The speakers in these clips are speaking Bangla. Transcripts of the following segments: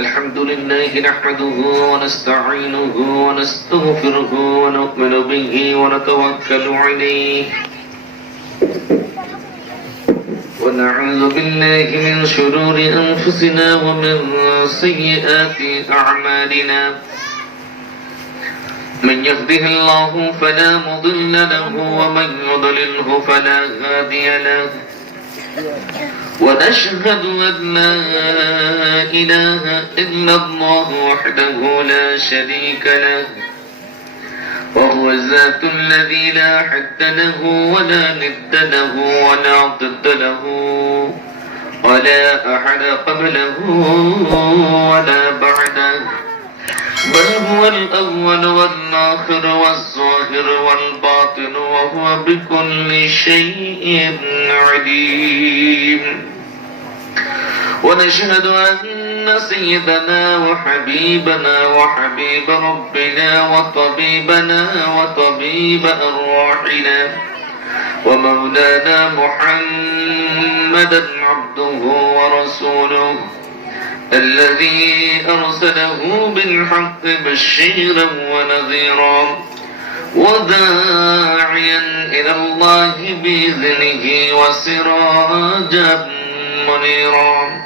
الحمد لله نحمده ونستعينه ونستغفره ونؤمن به ونتوكل عليه ونعوذ بالله من شرور أنفسنا ومن سيئات أعمالنا من يهده الله فلا مضل له ومن يضلله فلا هادي له ونشهد أن لا إله إلا الله وحده لا شريك له وهو الذات الذي لا حد له ولا ند له ولا ضد له ولا أحد قبله ولا بعده بل هو الأول والآخر والظاهر والباطن وهو بكل شيء عليم ونشهد أن سيدنا وحبيبنا وحبيب ربنا وطبيبنا وطبيب أرواحنا ومولانا محمدا عبده ورسوله الذي أرسله بالحق بشيرا ونذيرا وداعيا إلى الله بإذنه وسراجا منيرا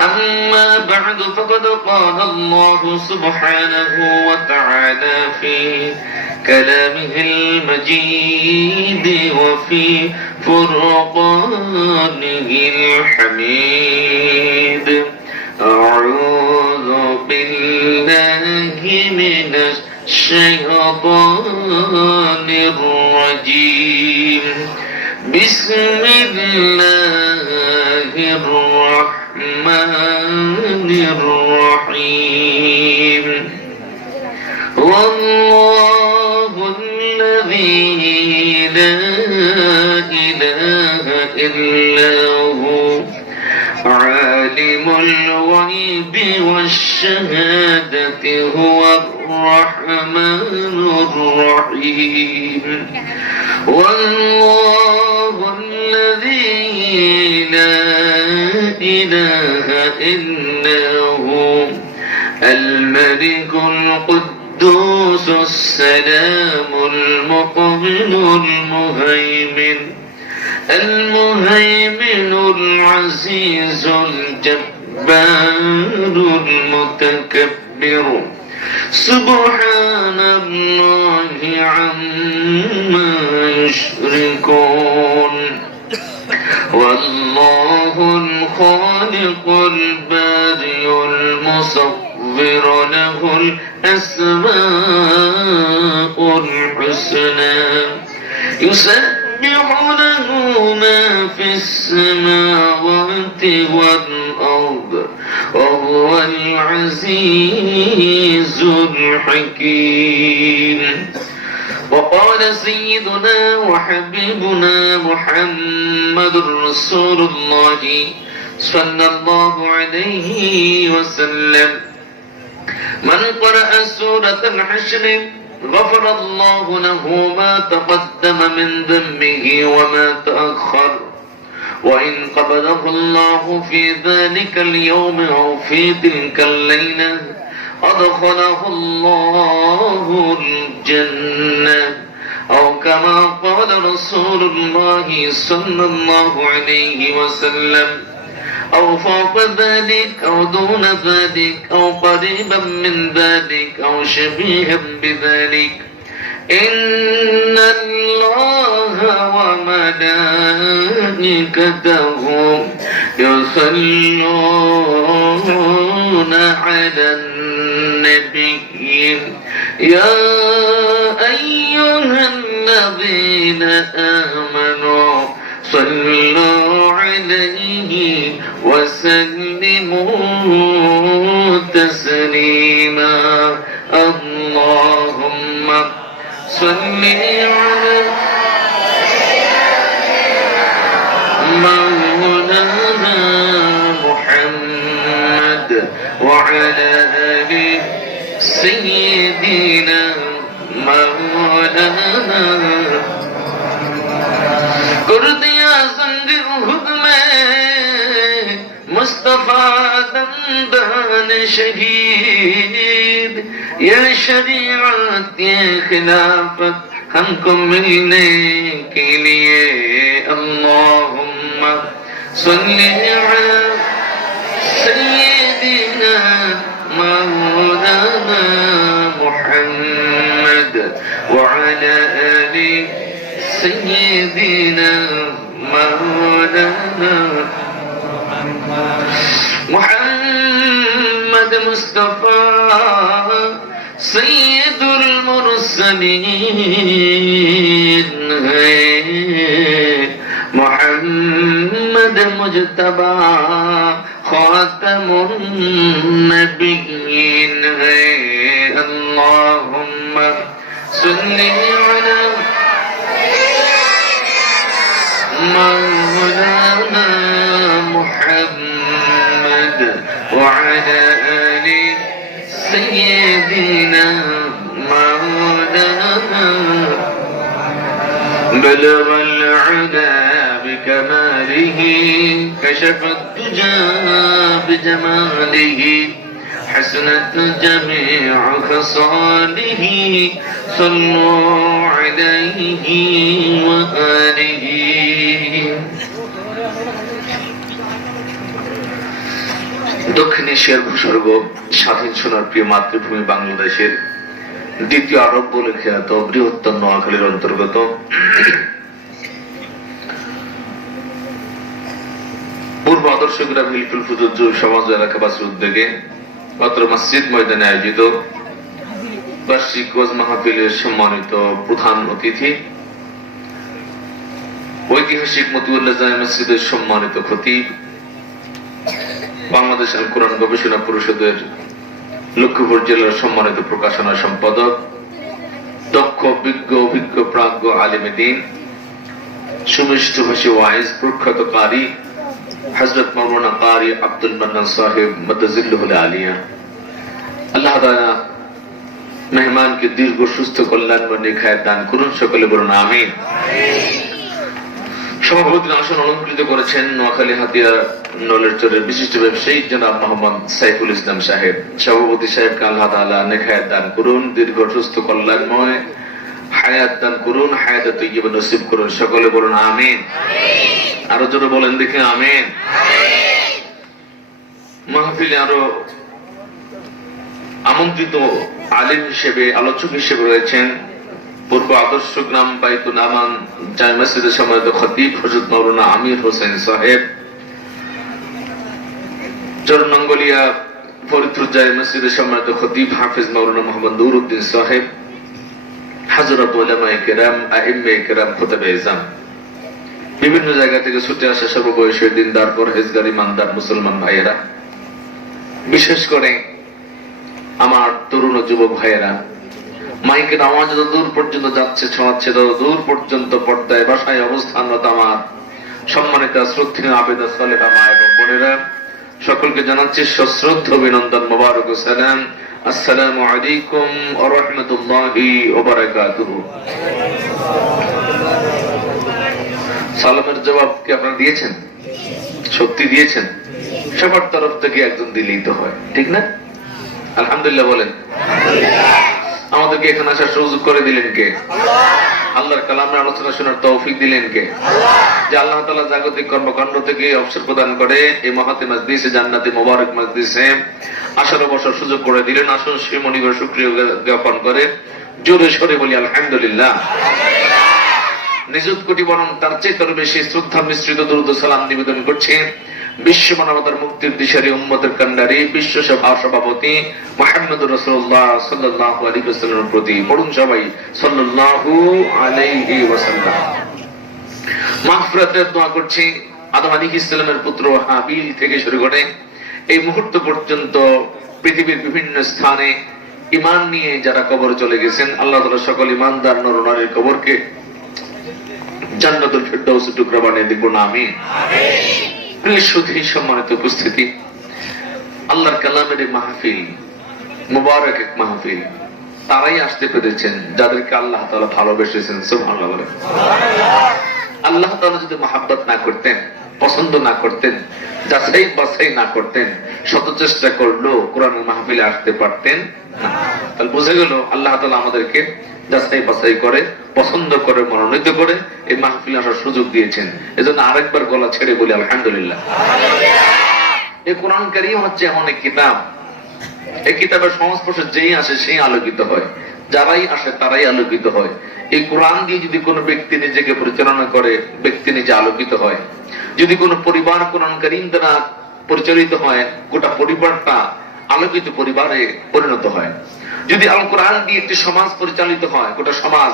أما بعد فقد قال الله سبحانه وتعالى في كلامه المجيد وفي فرقانه الحميد أعوذ بالله من الشيطان الرجيم بسم الله الرحمن الرحيم والله الذي لا إله إلا هو عالم الغيب والشهادة هو الرحمن الرحيم والله الذي لا إله إلا هو الملك القدوس السلام المؤمن المهيمن العزيز الجبار المتكبر سبحان الله عما يشركون والله الخالق البارئ المصور له الأسماء الحسنى يسبح له ما في السماوات والأرض وهو العزيز الحكيم وقال سيدنا وحبيبنا محمد رسول الله صلى الله عليه وسلم من قرأ سورة الحشر غفر الله له ما تقدم من ذنبه وما تأخر وإن قبضه الله في ذلك اليوم أو في تلك الليلة أدخله الله الجنة أو كما قال رسول الله صلى الله عليه وسلم أو فوق ذلك أو دون ذلك أو قريبا من ذلك أو شبيها بذلك إن الله وملائكته يصلون على النبي يا أيها الذين آمنوا صلوا عليه وسلموا تسليما اللهم صل على مولانا محمد وعلى آل سيدنا مولانا कर दिया संग में मुस्तफा दमदान शहीद, ये शरीयत ये खिलाफत हमको मिलने के लिए। अल्लाहुम्मा सल्ली अला सय्यिदिना मौलाना मुहम्मद व अला आलि सय्यिदिना मौलाना मुहम्मद मुस्तफा सय्यदुल मुरसलीन है, मुहम्मद मुज्तबा खातमुन नबिय्यीन है। अल्लाहुम्मा सल्ली अला मौलाना मुहम्मद व अला आलि सय्यिदिना मौलाना بلغ العلا بكماله كشف الدجى بجماله حسنت جميع خصاله صلوا عليه وآله। দক্ষিণ এশিয়ার ভূস্বর্গ স্বাধীন সোনার প্রিয় মাতৃভূমি বাংলাদেশের দ্বিতীয় আরব বলে খ্যাত বৃহত্তর নোয়াখালীর অন্তর্গত পূর্ব আদর্শ গ্রাম হিলফুল ফুজুর সমাজ এলাকাবাসীর উদ্যোগে অত্র মসজিদ ময়দানে আয়োজিত বার্ষিক ওয়াজ মাহফিলের সম্মানিত প্রধান অতিথি, ঐতিহাসিক মতিউল্লাহ জামে মসজিদের সম্মানিত খতিব, বাংলাদেশ আল কোরআন গবেষণা পরিষদের লক্ষ্মীপুর জেলার সম্মানিত প্রকাশনা সম্পাদক, দক্ষ বিজ্ঞ অভিজ্ঞ প্রাজ্ঞ আলেমে দ্বীন, সুমিষ্টভাষী ওয়াইজ প্রখ্যাত কারি হযরত মাওলানা কারি আব্দুল মান্নান সাহেব মাদাজিল্লুহুল আলিয়া। আল্লাহ তাআলা মেহমানকে দীর্ঘ সুস্থ কল্যাণময় নেখায়াত দান করুন, সকলে বলুন আমিন। সভাপতির আসন অলঙ্কৃত করেছেন নোয়াখালী হাতিয়া নলেরচরের বিশিষ্ট ব্যবসায়ী জনাব মোহাম্মদ সাইফুল ইসলাম সাহেব। সভাপতি সাহেবকে আল্লাহ তাআলা নেখায়াত দান করুন, দীর্ঘ সুস্থ কল্যাণময় হায়াত দান করুন, হায়াতে তৈয়্যিবা নসিব করুন, সকলে বলুন আমিন। আরো জোরে বলেন দেখি আমিন। মাহফিলে আরো আমন্ত্রিত আলেম হিসেবে, আলোচক হিসেবে রয়েছেন পূর্ব আদর্শ গ্রাম বাইতুল আমান জামে মসজিদের সম্মানিত খতিব হযরত মাওলানা আমির হোসেন সাহেব, চরনঙ্গলিয়া ফরিদপুর জামে মসজিদের সম্মানিত খতিব হাফেজ মাওলানা মোহাম্মদ নুরউদ্দিন সাহেব, হযরত উলামায়ে কেরাম, আইম্মায়ে কেরাম, খুতাবে ইজাম, বিভিন্ন জায়গা থেকে ছুটে আসা সর্ববয়সী দিনদার পরহেজগার ইমানদার মুসলমান ভাইয়েরা, বিশেষ করে আমার তরুণ ও যুবক ভাইয়েরা, মাইকের আওয়াজ যত দূর পর্যন্ত যাচ্ছে, ছড়াচ্ছে, তত দূর পর্যন্ত পর্দায় বাসায় অবস্থানরত আমার সম্মানিত শ্রদ্ধেয় আবেদা সালেহা মা এবং বোনেরা, সকলকে জানাচ্ছি সশ্রদ্ধ অভিনন্দন, মোবারক ও সালাম। আসসালামু আলাইকুম ওয়া রাহমাতুল্লাহি ওয়া বারাকাতুহু। সালামের জবাব কি আপনারা দিয়েছেন? সত্যি দিয়েছেন? সবার তরফ থেকে একজন দিলেই তো হয়, ঠিক না? আলহামদুলিল্লাহ বলেন। আমাদেরকে এখানে আসার সুযোগ করে দিলেন কে? আল্লাহর কালামের আলোচনা শোনার তৌফিক দিলেন কে? যে আল্লাহ তাআলা জাগতিক কর্মকাণ্ড থেকে অবসর প্রদান করে এই মহাতে মজলিসে, জান্নাতি মোবারক মজলিসে আসার বসার সুযোগ করে দিলেন। আসুন সেই মনিবের শুকরিয়া জ্ঞাপন করে জোরে সরে বলি আলহামদুলিল্লাহ। নিযুত কোটি বরং তার চেয়ে বেশি শ্রদ্ধা মিশ্রিত দরুদ ও সালাম নিবেদন করছে বিশ্ব মানবতার মুক্তির দিশারি উম্মতের কান্ডারি বিশ্ব সভার সভাপতি মুহাম্মদুর রাসূলুল্লাহ সাল্লাল্লাহু আলাইহি ওয়াসাল্লামের প্রতি পড়ুন সবাই সাল্লাল্লাহু আলাইহি ওয়াসাল্লাম। মাগফিরাতের দোয়া করছি আদম আলাইহিস সালামের পুত্র হাবিল থেকে শুরু করে এই মুহূর্ত পর্যন্ত পৃথিবীর বিভিন্ন স্থানে ঈমান নিয়ে যারা কবরে চলে গেছেন, আল্লাহ তাআলা সকল ঈমানদার নর নারীর কবরকে জান্নাতুল ফিরদাউস টুকরা বানিয়ে দিন, আমিন। প্রিয় সুধী, সম্মানিত উপস্থিতি, আল্লাহর কালামের মাহফিল মুবারক এক মাহফিল, তারাই আসতে পেরেছেন যাদেরকে আল্লাহ তাআলা ভালোবেসেছেন। সুবহানাল্লাহ বলেন। আল্লাহ তাআলা যদি মহব্বত না করতেন পছন্দ না করতেন, যাচাই বাছাই না করতেন, শত চেষ্টা করলেও কোরআনের মাহফিলে আসতে পারতেন না। তাহলে বুঝে গেল আল্লাহ তাআলা আমাদেরকে যাচাই বাছাই করে, পছন্দ করে, মনোনীত করে এই মাহফিলে আসার সুযোগ দিয়েছেন। এজন্য আরেকবার গলা ছেড়ে বলি আলহামদুলিল্লাহ। এই কোরআন কারীম হচ্ছে এমন এক কিতাব, এই কিতাবের সংস্পর্শে যেই আসে সেই আলোকিত হয়, যারাই আসে তারাই আলোকিত হয়। এই কোরআন দিয়ে যদি কোনো ব্যক্তি নিজেকে পরিচালনা করে, ব্যক্তি নিজে আলোকিত হয়। যদি কোনো পরিবার কোরআন কারীম দ্বারা পরিচালিত হয়, গোটা পরিবারটা আলোকিত পরিবারে পরিণত হয়। যদি আল কোরআন দিয়ে একটি সমাজ পরিচালিত হয়, গোটা সমাজ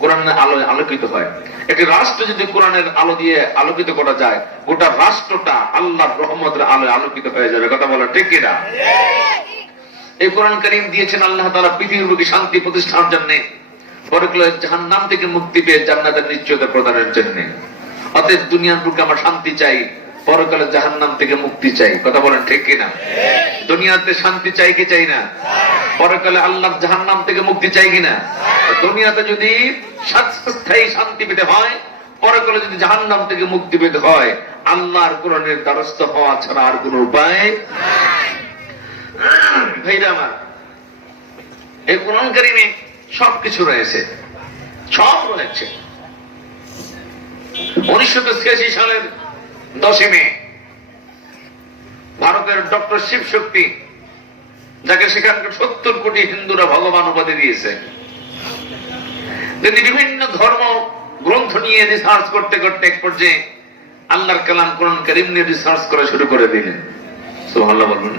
কোরআনের আলোয় আলোকিত হয়। একটি রাষ্ট্র যদি কোরআনের আলো দিয়ে আলোকিত করা যায়, গোটা রাষ্ট্রটা আল্লাহর রহমতের আলোয় আলোকিত হয়ে যাবে। কথা বলা ঠিক কিনা? এই কোরআন কারীম দিয়েছেন আল্লাহ তাআলা পৃথিবীর বুকে শান্তি প্রতিষ্ঠার জন্য, পরকালে জাহান্নাম থেকে মুক্তি পেয়ে জান্নাতের নিশ্চয়তা প্রদানের জন্য। অতএব দুনিয়ার বুকে আমরা শান্তি চাই, পরকালে জাহান্নাম থেকে মুক্তি চাই। কথা বলেন ঠিক কিনা? দুনিয়াতে শান্তি চাই কি চাই না? পরকালে আল্লাহর জাহান্নাম থেকে মুক্তি চাই কিনা? দুনিয়াতে যদি স্থায়ী শান্তি পেতে হয়, পরকালে যদি জাহান্নাম থেকে মুক্তি পেতে হয়, আল্লাহর কোরআনের দ্বারস্থ হওয়া ছাড়া আর কোনো উপায় নাই। ভাইরা আমার, এই কোরআন কারীমে সবকিছু রয়েছে, সব রয়েছে। 1986 সালের 10 মে ভারতের ডক্টর শিব শক্তি, যাকে সেখানকার 70 কোটি হিন্দুরা ভগবান উপাধি দিয়েছে, তিনি বিভিন্ন ধর্ম গ্রন্থ নিয়ে রিসার্চ করতে করতে এক পর্যায়ে আল্লাহর কালাম কোরআন কারীম নিয়ে রিসার্চ করা শুরু করে দিলেন। সুবহানাল্লাহ বলুন।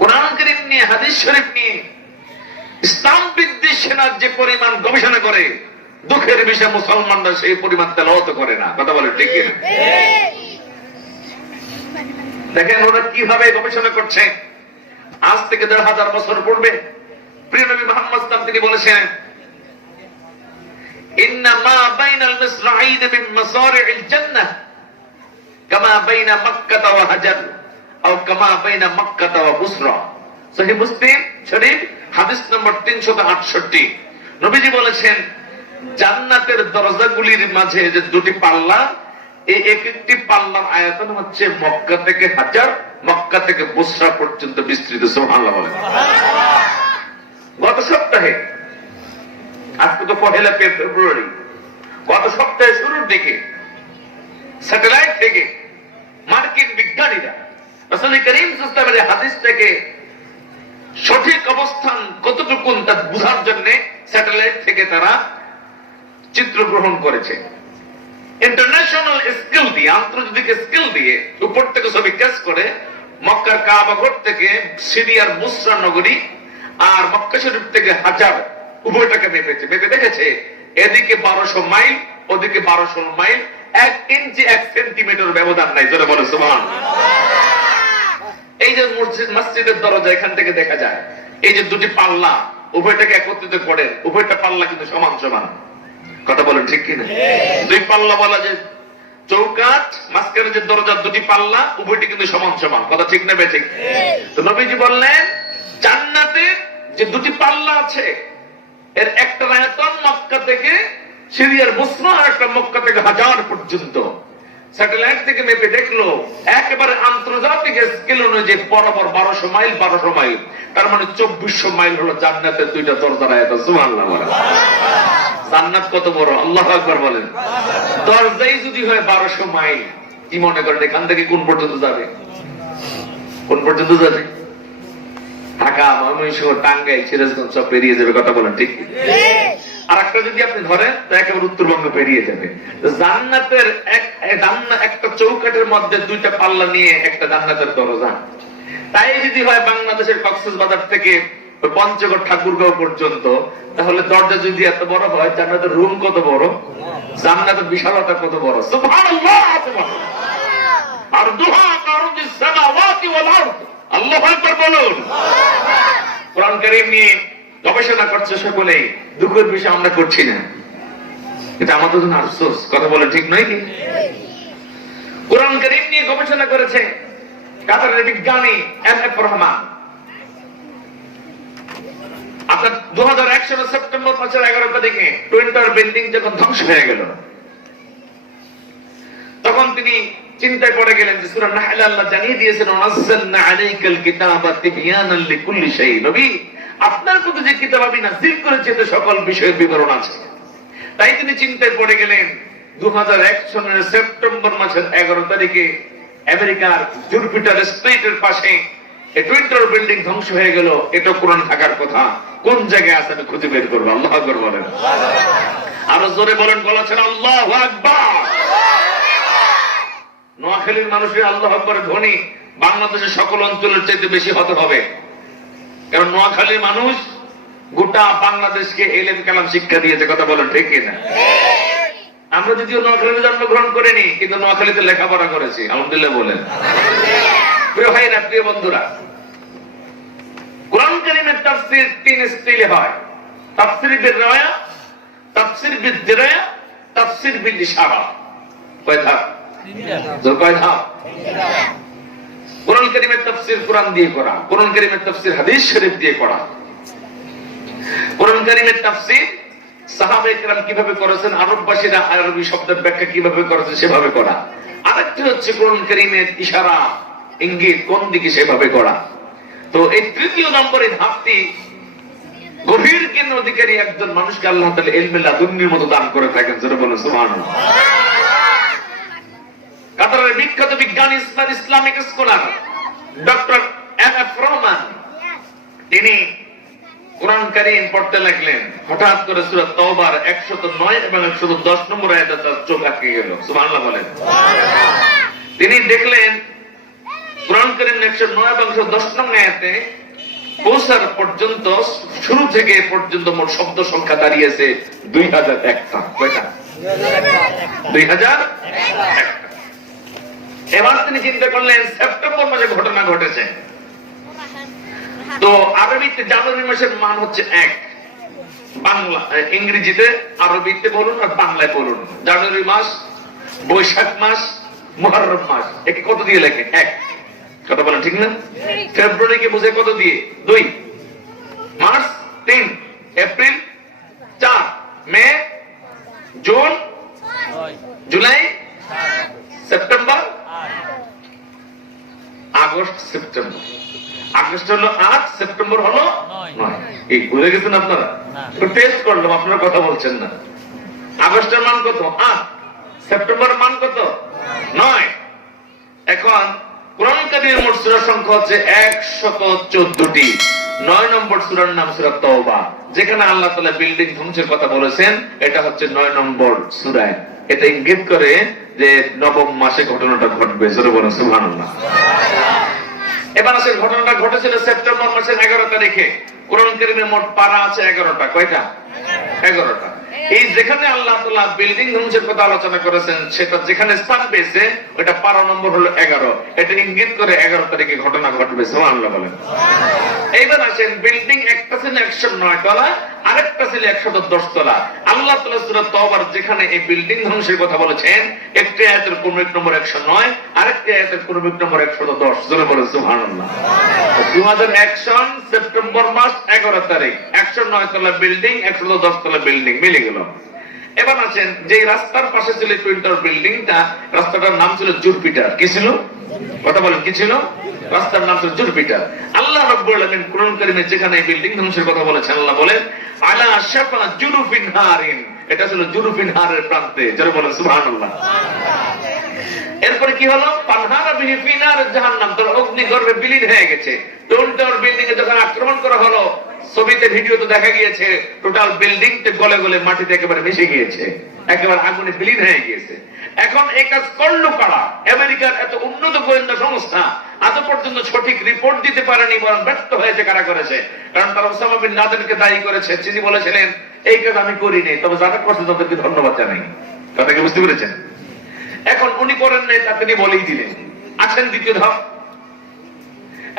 কোরআন কারীম নিয়ে, হাদিস শরীফ নিয়ে ইসলাম বিদ্বেষের যে পরিমাণ গবেষণা করে, দুঃখের বিষয় মুসলমানরা সেই পরিমাণ তেলাওয়াত করে না। কথা বলে ঠিক কিনা? দেখেন ওরা কিভাবে গবেষণা করছে। আজ থেকে 1000 বছর পূর্বে প্রিয় নবী মুহাম্মদ সাল্লাল্লাহু আলাইহি ওয়াসাল্লাম তিনি বলেছেন, ইন্না মা বাইনাল মিসরাঈন মিন মাসারি'ল জান্নাহ কামা বাইনা মক্কাহ ওয়া হাজার আও কামা বাইনা মক্কাহ ওয়া বুসরা। সহিহ মুসলিম শরীফ হাদিস নম্বর 368। নবীজি বলেছেন, জান্নাতের দরজাগুলির মাঝে যে দুটি পাল্লা, এই এক একটি পাল্লার আয়তন হচ্ছে মক্কা থেকে হাজার, মক্কা থেকে বুসরা পর্যন্ত বিস্তৃত। সুবহানাল্লাহ বলেন। গত সপ্তাহে, আজকে তো 1 ফেব্রুয়ারি, গত সপ্তাহে শুরুর দিকে স্যাটেলাইট থেকে মার্কিন বিজ্ঞানীরা রাসূল করিম সাল্লাল্লাহু আলাইহি ওয়াসাল্লামের হাদিসটাকে সঠিক অবস্থান কতটুকু তা বোঝার জন্য স্যাটেলাইট থেকে তারা চিত্র গ্রহণ করেছে। ইন্টারন্যাশনাল স্কেল দিয়ে, আন্তর্জাতিক স্কেল দিয়ে উপর থেকে ছবি ক্যাচ করে মক্কার কাবা ঘর থেকে সিরিয়ার বুসরা নগরী আর মক্কা শরীফ থেকে হাজার, উভয়টাকে মেপেছে। মেপে দেখেছে এদিকে 1200 মাইল, ওদিকে 1200 মাইল, 1 ইঞ্চি 1 সেন্টিমিটার ব্যবধান নাই। জোরে বলে সুবহানাল্লাহ। এই যে মসজিদের দরজা এখান থেকে দেখা যায়, এই যে দুটি পাল্লা উভয়টাকে একত্রিত করেন, উভয়টা পাল্লা কিন্তু সমান সমান। কথা বলেন ঠিক কিনা? দুই পাল্লা বলা যে চৌকাঠ, মাঝখানে যে দরজার দুটি পাল্লা, উভয়টি কিন্তু সমান সমান। কথা ঠিক না বেঠিক? তো নবীজি বললেন, জান্নাতে যে দুটি পাল্লা আছে, এর একটা আয়তন মক্কা থেকে সিরিয়ার বুসরা, আর একটা মক্কা থেকে হাজার পর্যন্ত। স্যাটেলাইট থেকে মেপে দেখলো একেবারে আন্তর্জাতিক স্কেল অনুযায়ী বরাবর 1200 মাইল, 1200 মাইল, তার মানে 2400 মাইল হলো জান্নাতের দুইটা দরজার আয়তন। সুবহানাল্লাহ বলেন। জান্নাত কত বড়, আল্লাহু আকবার বলেন। দরজাই যদি হয় 1200 মাইল, কি মনে করেন এখান থেকে কোন পর্যন্ত যাবে? কোন পর্যন্ত যাবে? ঢাকা, ময়মনসিংহ, টাঙ্গাইল, সিরাজগঞ্জ সব পেরিয়ে যাবে। কথা বলেন ঠিক? আর একটা যদি আপনি ধরেন তো একেবারে উত্তরবঙ্গ পেরিয়ে যাবে। জান্নাতের একটা চৌকাঠের মধ্যে দুইটা পাল্লা নিয়ে একটা জান্নাতের দরজা। তাই যদি হয় বাংলাদেশের কক্সবাজার থেকে পঞ্চগড় ঠাকুরগাঁও পর্যন্ত, তাহলে দরজা যদি এত বড় হয়, জান্নাতের রুম কত বড়, জান্নাতের বিশালতা কত বড়। সুবহানাল্লাহ। আর দুহা কারুদিস সামাওয়াতি ওয়াল আরদ। আল্লাহু আকবার বলুন। কোরআন কারীম নিয়ে গবেষণা করছে সকলেই, দুঃখের বিষয় আমরা করছি না, এটা আমাদের জন্য আফসোস। কথা বলে ঠিক নয় কি? কোরআন কারীম নিয়ে গবেষণা করেছে কাতারের বিজ্ঞানী এম.এফ. রহমান। আপনার 2001 সালের সেপ্টেম্বর মাসের 11 তারিখে টুইন টাওয়ার বিল্ডিং যখন ধ্বংস হয়ে গেল, তিনি চিন্তায় পড়ে গেলেন যে সূরা নাহল আল্লাহ জানিয়ে দিয়েছেন ওয়ানাজ্জালনা আলাইকাল কিতাবা তিবয়ানান লিকুল্লি শাই। নবী, আপনার প্রতি যে কিতাব আমি নাযিল করেছি এতে সকল বিষয়ের বিবরণ আছে। তাই তিনি চিন্তায় পড়ে গেলেন। 2001 সনের সেপ্টেম্বর মাসের 11 তারিখে আমেরিকার জুপিটার স্টেটের পাশে এই টুইন টাওয়ার বিল্ডিং ধ্বংস হয়ে গেল। এটা কোরআন থাকার কথা, কোন জায়গায় আছে আমি খুঁজে বের করবো। আল্লাহু আকবার বলেন, আরো জোরে বলেন, গলা ছেড়ে আল্লাহু আকবার। নোয়াখালীর মানুষের আল্লাহু আকবারের ধ্বনি বাংলাদেশের সকল অঞ্চলের চাইতে বেশি হতে হবে, কারণ নোয়াখালীর মানুষ গোটা বাংলাদেশকে এলেম কালাম শিক্ষা দিয়েছে। কথা বলেন ঠিক কিনা? আমরা যদিও নোয়াখালীতে জন্মগ্রহণ করিনি, কিন্তু নোয়াখালীতে লেখাপড়া করেছি, আলহামদুলিল্লাহ বলেন। প্রিয় ভাইরা, প্রিয় বন্ধুরা, কোরআন কারীমের তাফসীর তিন স্টাইলে হয়: তাফসীর বিল রাওয়া, তাফসীর বিল দিরায়া, তাফসীর বিল ইশারা। কয় ধাপ? কয় ধাপ? কোরআন কারীমের তাফসীর কোরআন দিয়ে করা, কোরআন কারীমের তাফসীর হাদিস শরীফ দিয়ে করা। কোরআন কারীমের তাফসীর সাহাবায়ে কেরাম কিভাবে করেছেন, আরববাসীরা আরবি শব্দের ব্যাখ্যা কিভাবে করেছে সেভাবে করা। আরেকটি হচ্ছে কোরআন কারীমের ইশারা, ইঙ্গিত কোন দিকে সেভাবে করা। তো এই তৃতীয় নম্বরে ধাপটি গভীর জ্ঞান অধিকারী একজন মানুষকে আল্লাহ তাআলা ইলমে লাদুন্নির মতো দান করে থাকেন। যারা বলেন সুবহানাল্লাহ। কাতারের বিখ্যাত বিজ্ঞানী Islamic scholar doctor MF. Rahman, তিনি কোরআন কারীম পড়তে লাগলেন। হঠাৎ করে সূরা তাওবার 109 এবং 110 নম্বর আয়াতে তার চোখ আটকে গেল। সুবহানাল্লাহ বলেন। তিনি দেখলেন কোরআন কারীম 109 এবং 110 নম্বর আয়াতে পৌঁছার পর্যন্ত, শুরু থেকে পর্যন্ত মোট শব্দ সংখ্যা দাঁড়িয়েছে 2001টা। কয়টা? 2001টা। এবার তিনি চিন্তা করলেন সেপ্টেম্বর মাসে ঘটনা ঘটেছে। তো আরবিতে জানুয়ারি মাসের মান হচ্ছে 1, বাংলা ইংরেজিতে আরবিতে বলুন আর বাংলায় বলুন। জানুয়ারি মাস, বৈশাখ মাস, মুহররম মাস, একে কত দিয়ে লেখে? 1। কথা বলেন ঠিক না? ফেব্রুয়ারিকে বুঝে কত দিয়ে? 2, March 3, April 4, May, June, July, September, August, September. August হলো 8, সেপ্টেম্বর হলো 9। এই বুঝে গেছেন আপনারা? টেস্ট করলাম, আপনারা কথা বলছেন না। আগস্টের মান কত? 8। সেপ্টেম্বরের মান কত? 9। এখন কোরআন কারীমের মোট সূরা সংখ্যা হচ্ছে 114টি। 9 নম্বর সূরার নাম সূরা তাওবা, যেখানে আল্লাহ তাআলা বিল্ডিং ধ্বংসের কথা বলেছেন। এটা হচ্ছে 9 নম্বর সূরা। এটা ইঙ্গিত করে যে নবম মাসে ঘটনাটা ঘটবে। জোরে বলুন সুবহানাল্লাহ। এবার আসলে ঘটনাটা ঘটেছিল সেপ্টেম্বর মাসের 11 তারিখে। কোরআন কারীমের মোট পারা আছে 11টা। কয়টা? 11টা। এই যেখানে আল্লাহ তাআলা বিল্ডিং ধ্বংসের কথা আলোচনা করেছেন, সেটা যেখানে স্থান পেয়েছে ওটা পারা নম্বর হলো 11। এটা ইঙ্গিত করে 11 তারিখে ঘটনা ঘটবে। সুবহানাল্লাহ বলেন। এইবার আসেন, বিল্ডিং একটা ছিল 109 তলা, আরেকটা ছিল 110 তলা। আল্লাহ তাআলা সূরা তাওবার যেখানে এই বিল্ডিং ধ্বংসের কথা বলেছেন, একটি আয়াতের ক্রমিক নম্বর 109, আরেকটি আয়াতের ক্রমিক নম্বর 110। জোরে বলেন সুবহানাল্লাহ। 2001 সন সেপ্টেম্বর মাস 11 তারিখ, 109 তলা বিল্ডিং, 110 তলা বিল্ডিং মিলে গেল। এবার আছেন, যে রাস্তার পাশে ছিল টুইন টাওয়ার বিল্ডিংটা, রাস্তাটার নাম ছিল জুপিটার। কি ছিল? কথা বলেন, কি ছিল? রাস্তার নাম ছিল জুপিটার। আল্লাহ রাব্বুল আলামিন কোরআন কারীমে যেখানে এই বিল্ডিং ধ্বংসের কথা বলেছেন, আল্লাহ বলেন আলা শাফা জুরুফিন হারিন। এটা ছিল জুরুফিন হারের প্রান্তে। যারা বলেন সুবহানাল্লাহ। এরপরে কি হলো? পানহারা বিহি ফি নার জাহান্নাম, তার অগ্নিগর্ভে বিলীন হয়ে গেছে। টুইন টাওয়ার বিল্ডিং এ যখন আক্রমণ করা হলো, ছবিতে ভিডিওতে দেখা গিয়েছে টোটাল বিল্ডিংটা গলে গলে মাটিতে একেবারে মিশে গিয়েছে, একেবারে আগুনে বিলীন হয়ে গিয়েছে। এখন এই কাজ করলো কারা? আমেরিকার এত উন্নত গোয়েন্দা সংস্থা আজ পর্যন্ত সঠিক রিপোর্ট দিতে পারেনি, বরং ব্যর্থ হয়েছে। কারা করেছে? কারণ তারা ওসামা বিন লাদেনকে দায়ী করেছে। তিনি বলেছিলেন এই কাজ আমি করিনি, তবে যারা করছে তাদেরকে ধন্যবাদ জানাই। কথা কি বুঝতে পেরেছেন? এখন উনি করেন নাই, তা তিনি বলেই দিলেন। আসেন দ্বিতীয় ধাপ।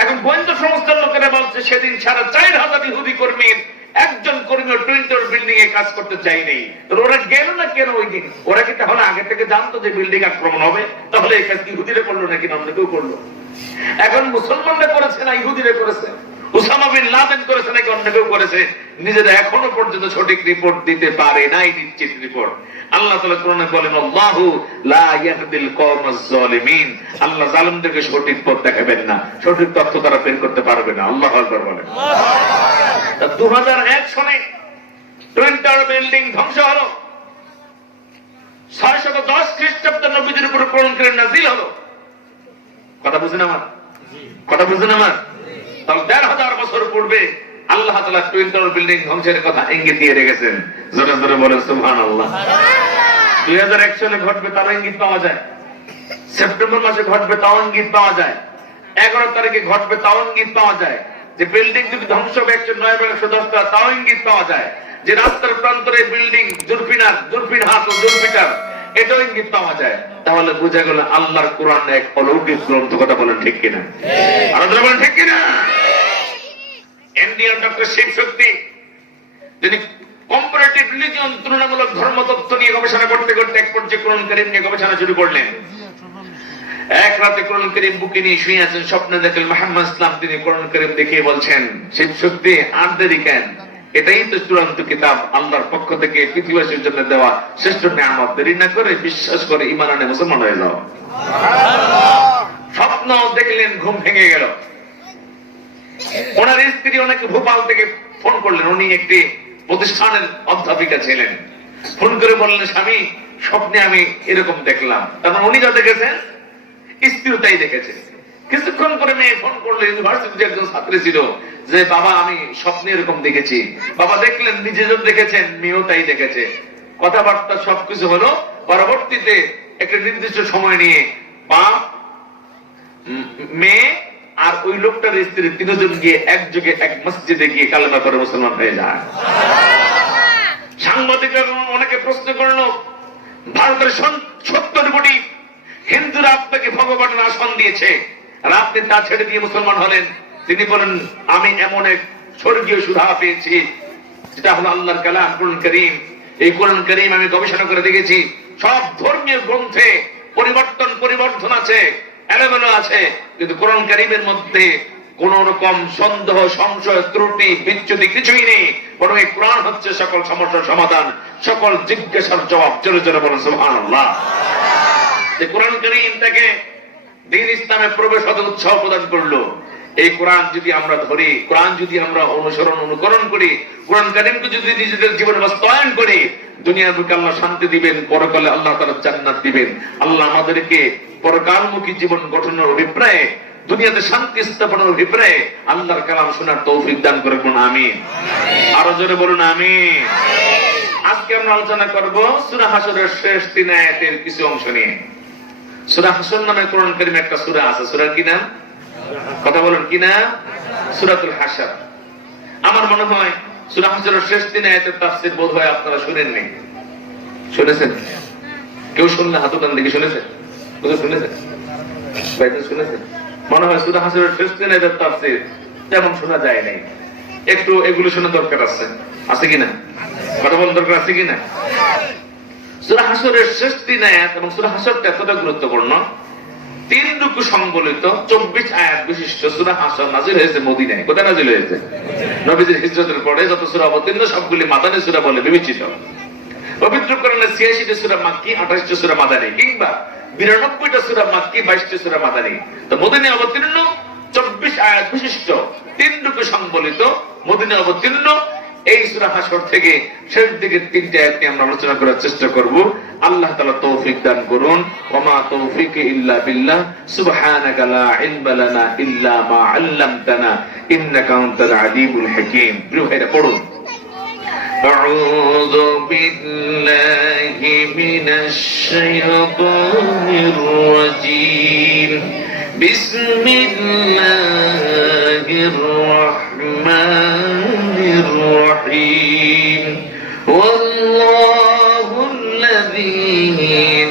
এখন গোয়েন্দা সংস্থার লোকেরা বলছে সেদিন 4,500 ইহুদি কর্মীর একজন কর্মী টুইন টাওয়ার বিল্ডিং এ কাজ করতে চাইনি। ওরা গেল না কেন ওই দিন? ওরা কি তাহলে আগে থেকে জানতো যে বিল্ডিং আক্রমণ হবে? তাহলে এই কাজ কি ইহুদিরা করলো নাকি অন্য কেউ করলো? এখন মুসলমানরা করেছে না ইহুদিরা করেছে? ওসামা বিন লাদেন করেছে নাকি অন্য কেউ করেছে? নিজেরা এখনো পর্যন্ত সঠিক রিপোর্ট দিতে পারে নাই, নিশ্চিত রিপোর্ট। আল্লাহ তাআলা কোরআনে বলেন, আল্লাহু লা ইয়াহদিল কওমাজ জালিমিন, আল্লাহ জালিমদেরকে সঠিক পথ দেখাবেন না, সঠিক তথ্য তারা বের করতে পারবে না। আল্লাহু আকবার বলেন। 2001 সনে টুইন টাওয়ার বিল্ডিং ধ্বংস হলো, 610 খ্রিস্টাব্দে নবীদের উপর কোরআন কারীম নাযিল হলো। কথা বুঝেন আমার? কথা বুঝেন আমার? তাহলে 1500 বছর পূর্বে আল্লাহ তাআলা টুইন টাওয়ার বিল্ডিং ধ্বংসের কথা ইঙ্গিত দিয়ে রেখেছেন। জোরে জোরে বলেন সুবহানাল্লাহ। 2001 সালে ঘটবে তার ইঙ্গিত পাওয়া যায়, সেপ্টেম্বর মাসে ঘটবে তাও ইঙ্গিত পাওয়া যায়, 11 তারিখে ঘটবে তাও ইঙ্গিত পাওয়া যায়, যে বিল্ডিং যদি ধ্বংস হবে 109 বা 110টা তাও ইঙ্গিত পাওয়া যায়, যে রাস্তার প্রান্তরে বিল্ডিং জুরফিনহাট ও জুরফিটার এটাও ইঙ্গিত পাওয়া যায়। তাহলে বোঝা গেল আল্লাহর কোরআন এক অলৌকিক গ্রন্থ। কথা বলেন ঠিক কিনা? আর বলেন ঠিক কিনা? ইন্ডিয়ান ডক্টর শিব শক্তি, যিনি কম্পারেটিভ রিলিজিয়ন, তুলনামূলক ধর্মতত্ত্ব নিয়ে গবেষণা করতে করতে এক পর্যায়ে কোরআন কারীম নিয়ে গবেষণা শুরু করলেন। এক রাতে কোরআন কারীম বুকে নিয়ে শুয়ে আছেন, স্বপ্নে দেখলেন মুহাম্মদ ইসলাম, তিনি কোরআন কারীম দেখিয়ে বলছেন, শিব শক্তি আর দেরি কেন, এটাই তো চূড়ান্ত কিতাব, আল্লাহর পক্ষ থেকে পৃথিবীবাসীর জন্য দেওয়া শ্রেষ্ঠ নিয়ামত, দেরি না করে বিশ্বাস করে ঈমান আনে মুসলমান হয়ে যাও। স্বপ্ন দেখলেন, ঘুম ভেঙে গেল। ওনার স্ত্রী ওনাকে ভোপাল থেকে ফোন করলেন, উনি একটি প্রতিষ্ঠানের অধ্যাপিকা ছিলেন। ফোন করে বললেন, স্বামী স্বপ্নে আমি এরকম দেখলাম। তারপর উনি যা দেখেছেন স্ত্রীও তাই দেখেছে। কিছুক্ষণ পরে মেয়ে ফোন করলো, ইউনিভার্সিটির একজন ছাত্রী ছিল, যে বাবা আমি স্বপ্নে এরকম দেখেছি। বাবা দেখলেন, নিজে যখন দেখেছেন মেয়েও তাই দেখেছে। কথাবার্তা সবকিছু হলো। পরবর্তীতে একটা নির্দিষ্ট সময় নিয়ে বাপ, মেয়ে আর ওই লোকটার স্ত্রী তিনজন গিয়ে একযোগে এক মসজিদে গিয়ে কালেমা পড়ে মুসলমান হয়ে যায়। সাংবাদিকরা অনেকে প্রশ্ন করলো, ভারতের 70 কোটি হিন্দুরা আপনাকে ভগবানের আসন দিয়েছে আর আপনি তা ছেড়ে দিয়ে মুসলমান হলেন। তিনি বলেন, আমি এমন এক স্বর্গীয় সুধা পেয়েছি, যেটা হলো আল্লাহর কালাম কোরআন কারীম। এই কোরআন কারীম আমি গবেষণা করে দেখেছি, সব ধর্মীয় গ্রন্থে পরিবর্তন আছে, এলোমেলো আছে, কিন্তু কোরআন কারীমের মধ্যে কোন রকম সন্দেহ, সংশয়, ত্রুটি, বিচ্যুতি কিছুই নেই। বরং এই কোরআন হচ্ছে সকল সমস্যার সমাধান, সকল জিজ্ঞাসার জবাব। জোরে জোরে বলেন সুবহানাল্লাহ। কোরআন কারীম থেকে দ্বীন ইসলামে প্রবেশ হতে উৎসাহ প্রদান করলো। এই কোরআন যদি আমরা ধরি, কোরআন যদি আমরা অনুকরণ করি, কোরআন কারীমকে যদি নিজেদের জীবনে বাস্তবায়ন করি, দুনিয়ার বুকে আল্লাহ শান্তি দিবেন, পরকালে আল্লাহ তাআলা জান্নাত দিবেন। আল্লাহ আমাদেরকে পরকালমুখী জীবন গঠনের অভিপ্রায়ে, দুনিয়াতে শান্তি স্থাপনের অভিপ্রায়ে আল্লাহর কালাম শোনার তৌফিক দান করে বলুন আমিন। আরো জোরে বলুন আমিন। আজকে আমরা আলোচনা করব সূরা হাশরের শেষ 3 আয়াতের কিছু অংশ নিয়ে। সূরা হাশর নামে কোরআন কারীমে একটা সূরা আছে। সূরার কি নাম? কথা বলুন কি নাম? সূরাতুল হাশর। আমার মনে হয় সূরা হাশরের শেষ 3 আয়াতের তাফসীর বোধহয় আপনারা শুনেননি। শুনেছেন? কেউ শুনলে হাত উঠান দেখি। শুনেছেন? বুঝে শুনেছেন? বাইরে শুনেছেন? মনে হয় সূরা হাশরের শেষ 3 আয়াতের তাফসীর তেমন শোনা যায় নাই। একটু এগুলো শোনা দরকার আছে। আছে কিনা? কথা বলার দরকার আছে কিনা? সূরা হাশরের শেষ 3 আয়াত এবং সূরা হাশরটা এতটা গুরুত্বপূর্ণ, 3 রুকু সংবলিত 24 আয়াত বিশিষ্ট সূরা হাশর নাযিল হয়েছে মদিনায়। কোথায় নাযিল হয়েছে? নবীজির হিজরতের পরে যত সূরা অবতীর্ণ সবগুলি মাদানী সূরা বলে বিবেচিত। পবিত্র কোরআনে 86টা সূরা মাক্কি, 28টা সূরা মাদানী, কিংবা 92টা সূরা মাক্কি, 22টা সূরা মাদানী। তো মদিনায় অবতীর্ণ 24 আয়াত বিশিষ্ট 3 রুকু সংবলিত মদিনায় অবতীর্ণ এই সূরা হাশর থেকে শেষ দিকে 3টা আয়াত নিয়ে আমরা আলোচনা করার চেষ্টা করব। আল্লাহ তাআলা তৌফিক দান করুন। ওমা তৌফিকি ইল্লা বিল্লাহ, সুবহানাকা লা ইলমা লানা ইল্লা মা আল্লামতানা ইন্নাকা আনতাল আলিমুল হাকীম। প্রিয় ভাইরা পড়ুন। আউযু বিল্লাহি মিনাশ শাইতানির রাজীম। বিসমিল্লাহির রাহমানির রহিম। ওয়াল্লাহুল্লাযী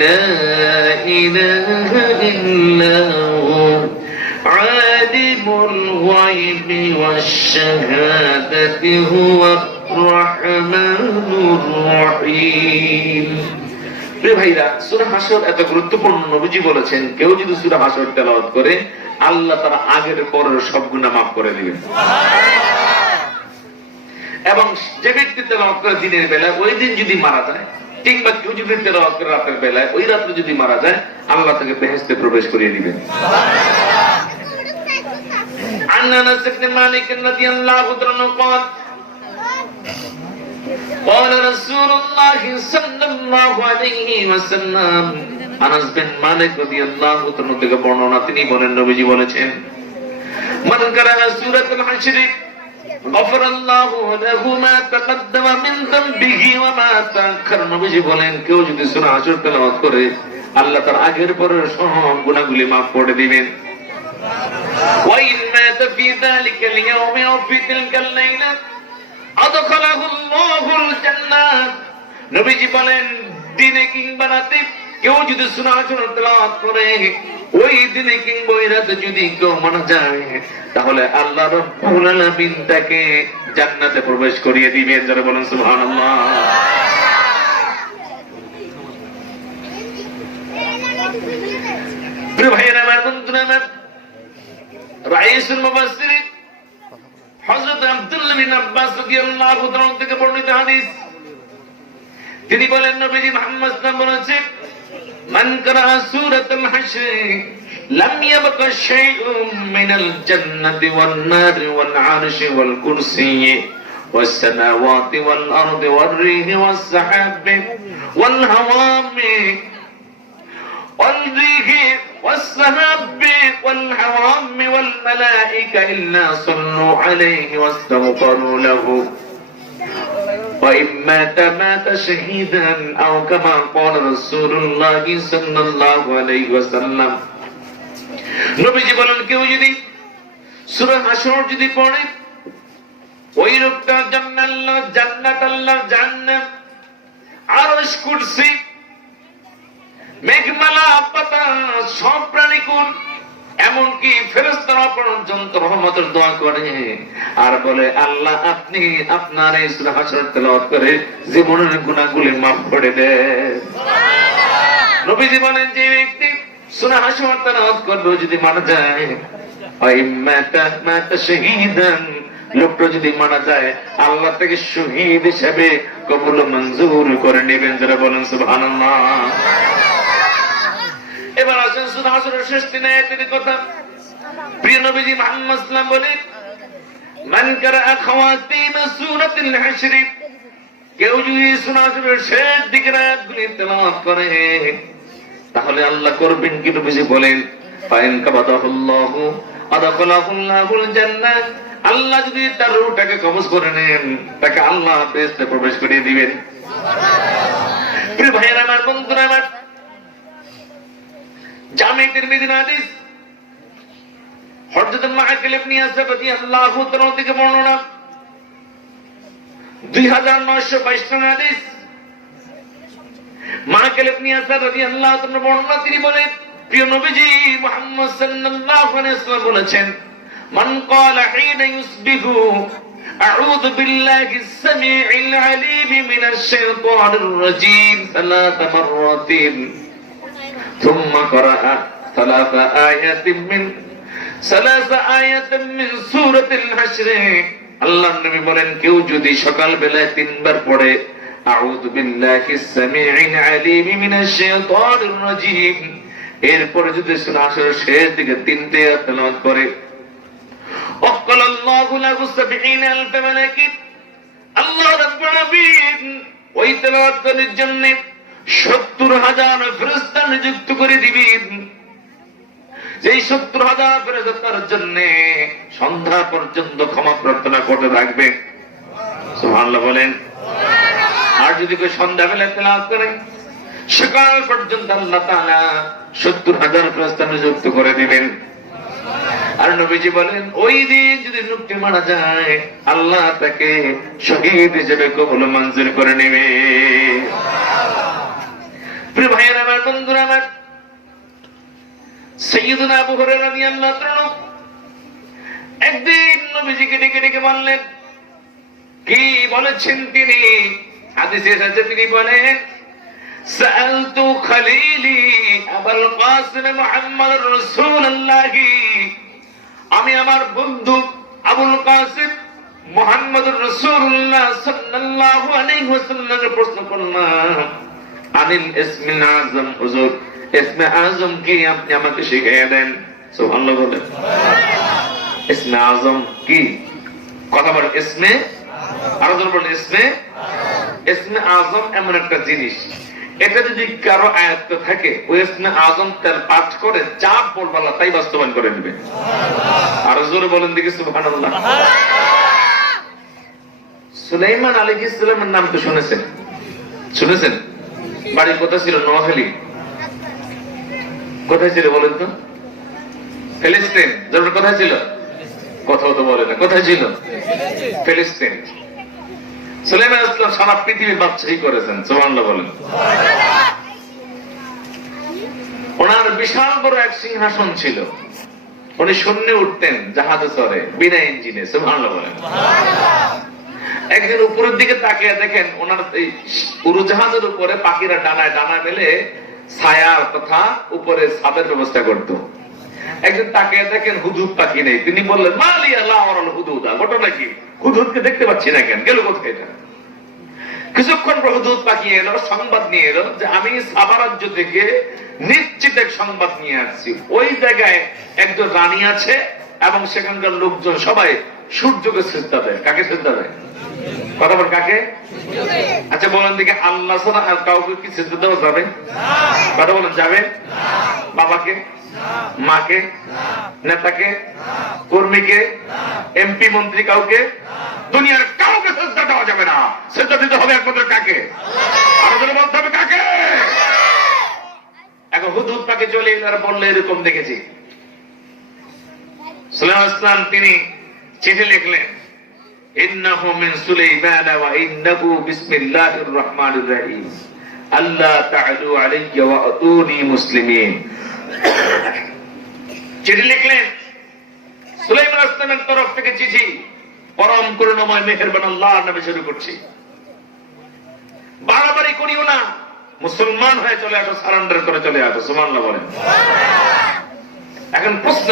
লা ইলাহা ইল্লা হু আলিমুল গায়বি ওয়াশ শাহাদাতি হুয়ার রাহমানুর রহিম। প্রিয় ভাইরা, সূরা হাশর এত গুরুত্বপূর্ণ, নবীজি বলেছেন কেউ যদি সূরা হাশর তেলাওয়াত করে আল্লাহ তাআলা আগের পরের সব গুনাহ মাফ করে দিবেন। এবং যে ব্যক্তি তেলাওয়াত করে দিনের বেলায় ওই দিন যদি মারা যায়, কিংবা কেউ যদি তেলাওয়াত করে রাতের বেলায় ওই রাত্রে যদি মারা যায়, আল্লাহ তাকে বেহেশতে প্রবেশ করিয়ে দিবেন। عن انس بن مالك رضي الله عنه قال قال رسول الله صلى الله عليه وسلم আনাস বিন মালিক রাদিয়াল্লাহু তাআলা থেকে বর্ণনা, তিনি বলেন নবীজি বলেছেন, মান কারা সূরাতুল হাশর গফরাল্লাহু লাহু মা তাকদ্দামা মিন যামবিহি ওয়া মা তাআখার। নবীজি বলেন, কেউ যদি সূরা হাশর তেলাওয়াত করে আল্লাহ তার আগের পরের সব গুনাহগুলি maaf করে দিবেন। ওয়া ইন মাতা ফি যালিকাল ইয়াওমি আও ফি তিলকাল লাইলা আদখালাহুল্লাহুল জান্নাহ। নবীজি বলেন, দিনে কিংবা রাতে কেউ যদি সূরা হাশর তেলাওয়াত করে ওই দিনে কিংবা ওই রাতে যদি কেউ মারা যায়, তাহলে আল্লাহ রাব্বুল আলামিন তাকে জান্নাতে প্রবেশ করিয়ে দিবেন। যারা বলেন সুবহানাল্লাহ। প্রিয় ভাইয়েরা আমার, বন্ধুরা আমার, রাইসুল মুফাসসিরিন হযরত আব্দুল্লাহ বিন আব্বাস রাদিয়াল্লাহু তাআলা থেকে বর্ণিত হাদিস, তিনি বলেন নবীজি মুহাম্মদ সাল্লাল্লাহু আলাইহি ওয়াসাল্লাম বলেছেন, মান কারা সূরাতুল হাশর লাম ইয়াবকা শাইউম মিনাল জান্নাতি ওয়ান নারি ওয়াল আরশি ওয়াল কুরসি ওয়াস সামাওয়াতি ওয়াল আরদি ওয়ার রিহি ওয়াস সাহাবি ওয়াল হাওয়ামি ওয়াল রিহি ওয়াস সাহাবি ওয়াল হাওয়ামি ওয়াল মালায়েকা ইল্লা সাল্লু আলাইহি ওয়াস্তাগফিরু লাহু وإن مات مات شهيدا أو كما قال رسول الله صلى الله عليه وسلم। নবীজি বলেন, কেউ যদি সূরা হাশর যদি পড়ে ওই লোকটা জান্নাত আল্লাহ জাহান্নাম আরশ কুরসি মেঘমালা বাতাস সব প্রাণীকুল এমনকি ফেরেশতারা পর্যন্ত রহমতের দোয়া করে আর বলে, আল্লাহ আপনি আপনার এই সূরা হাশর তেলাওয়াত করে জীবনের গুনাহগুলি maaf করে দেন। নবীজি বলেন, যে ব্যক্তি সূরা হাশর তেলাওয়াত করবে যদি মারা যায়, মাতা শাহীদান, লোকটা যদি মারা যায় আল্লাহ তাকে শহীদ হিসেবে কবুল মঞ্জুর করে নেবেন। যারা বলেন সুবহানাল্লাহ। এবার আসেন সূরা হাশরের শেষ তিন আয়াতের কথা। প্রিয় নবীজি মুহাম্মদ সাল্লাল্লাহু আলাইহি ওয়াসাল্লাম বলেন, মান কারা খাওয়াতিম সূরাতুল হাশর, কেউ যদি সূরা হাশরের শেষ দিকের আয়াতগুলি তেলাওয়াত করে তাহলে আল্লাহ করবেন কি? নবীজি বলেন, ফাইন কাবাদাহুল্লাহু আদখালাহুল্লাহুল জান্নাহ, আল্লাহ যদি তার রূহটাকে কবজ করে নেন তাকে আল্লাহ বেহেশতে প্রবেশ করিয়ে দিবেন। প্রিয় ভাইয়েরা আমার, বন্ধুরা আমার, জামে তিরমিজির হাদিস, হযরত মাআকিল ইবনে ইয়াসার রাদিয়াল্লাহু তাআলা থেকে বর্ণনা, 2922 নং হাদিস। মাআকিল ইবনে ইয়াসার রাদিয়াল্লাহু তাআলা বর্ণনা, তিনি বলেন, প্রিয় নবীজি মুহাম্মদ সাল্লাল্লাহু আলাইহি ওয়াসাল্লাম বলেছেন, মান ক্বালা হিনা ইউসবিহু আউযু বিল্লাহিস সামিউল আলীম মিনাশ শাইতানির রাজীম সালাত মাররাতিন ثم قرأ ثلاث آيات من سورة الحشر। আল্লাহর নবী বলেন, কেউ যদি সকাল বেলায় 3 বার পড়ে আউযু বিল্লাহিস সামিউল আলীম মিনাশ শাইতানির রাজীম, এরপর যদি সূরা হাশরের শেষ দিকে 3টে আয়াত তেলাওয়াত করে, ওয়াক্কালাল্লাহু লাহু ৭০,০০০ মালাইকা, আল্লাহ রাব্বুল আলামিন ওই তেলাওয়াতের জন্য ৭০,০০০ ফেরেশতা নিযুক্ত করে দিবেন। যেই ৭০,০০০ ফেরেশতার জন্য সন্ধ্যা পর্যন্ত ক্ষমা প্রার্থনা করতে থাকবে। সুবহানাল্লাহ বলেন। আর যদি কেউ সন্ধ্যাবেলা তেলাওয়াত করে সকাল পর্যন্ত আল্লাহ তাআলা ৭০,০০০ ফেরেশতা নিযুক্ত করে দিবেন। আর নবীজি বলেন, ওই দিন যদি লোকটি মারা যায় আল্লাহ তাকে শহীদ হিসেবে কবুল মঞ্জুর করে নেবে। প্রিয় ভাইয়েরা আমার, বন্ধুরা আমার, সাইয়্যিদুনা আবু হুরায়রা রাদিয়াল্লাহু তাআলা একদিন নবীজিকে ডেকে ডেকে বললেন, কি বলেছেন তিনি? হাদিসে এসেছে, তিনি বলেন, সাআলতু খলিলি আবুল কাসিম মুহাম্মদুর রাসূলুল্লাহ, আমি আমার বন্ধু আবুল কাসিম মুহাম্মদুর রাসূলুল্লাহ সাল্লাল্লাহু আলাইহি ওয়াসাল্লামের প্রশ্ন করলাম, আনিল ইসমিল আযম, হুজুর ইসমে আযম কি আপনি আমাকে শিখিয়ে দেন। সুবহানাল্লাহ বলেন। ইসমে আযম কি? কথা বলেন। ইসমে আযম বলেন। ইসমে আযম এমন একটা জিনিস, এটা যদি কারো আয়াত থাকে, ওই ইসমে আযম তার পাঠ করে যা বলবে আল্লাহ তাই বাস্তবায়ন করে দিবে। আর জোরে বলেন দেখি সুবহানাল্লাহ। সুলাইমান আলাইহিস সালামের নাম তো শুনেছেন? শুনেছেন? বাড়ি কোথায় ছিল? নোয়াখালী। কোথায় ছিল বলেন তো? ফিলিস্তিন। যেটা কোথায় ছিল? কথাও তো বলে না। কোথায় ছিল? ফিলিস্তিন। সুলাইমান আলাইহিস সালাম সারা পৃথিবী বাদশাহী করেছেন। সুবহানাল্লাহ বলেন। ওনার বিশাল বড় এক সিংহাসন ছিল। উনি শূন্যে উঠতেন জাহাজে চড়ে, বিনা ইঞ্জিনে। সুবহানাল্লাহ বলেন। একদিন উপরের দিকে তাকিয়ে দেখেন ওনার এই উড়োজাহাজের উপরে পাখিরা ডানায় ডানা মেলে ছায়া তথা উপরে ছাদের ব্যবস্থা করত। একদিন তাকিয়ে দেখেন হুদহুদ পাখি নেই। তিনি বললেন, মালি আল্লাহ হুদহুদা, ঘটনা কি? হুদহুদকে দেখতে পাচ্ছি না কেন? গেল কোথায় এটা? কিছুক্ষণ পর হুদহুদ পাখি এলো, সংবাদ নিয়ে এলো যে আমি সাবা রাজ্য থেকে নিশ্চিত এক সংবাদ নিয়ে আসছি। ওই জায়গায় একজন রানী আছে এবং সেখানকার লোকজন সবাই সূর্যকে সিজদা দেয়। কাকে সিজদা দেয়? কথা বল, কাকে? আচ্ছা বলেন দেখি, আল্লাহ ছাড়া আর কাউকে কি সিজদা দেওয়া যাবে? কথা বলেন, যাবে? বাবাকে, মাকে, নেতাকে, কর্মীকে, এমপি মন্ত্রী, কাউকে, দুনিয়ার কাউকে সিজদা দেওয়া যাবে না। সিজদা দিতে হবে একমাত্র কাকে? আরো জোরে বলতে হবে, কাকে? এখন হুদহুদ পাখি চলে এলো আর বললে এরকম দেখেছি। সুলাইমান ইসলাম তিনি চিঠি লিখলেন, ইন্নাহু মিন সুলাইমান ওয়া ইন্নাহু বিসমিল্লাহির রহমানির রহিম আল্লাহ তাআলু আলাইয়া ওয়া আতুনি মুসলিমিন। চিঠি লিখলেন, সুলাইমান ইসলামের তরফ থেকে চিঠি, পরম করুণাময় মেহেরবান আল্লাহর নামে শুরু করছি। বাড়াবাড়ি করিও না, মুসলমান হয়ে চলে আসো, সারেন্ডার করে চলে আসো। সুবহানাল্লাহ বলেন। এখন প্রশ্ন,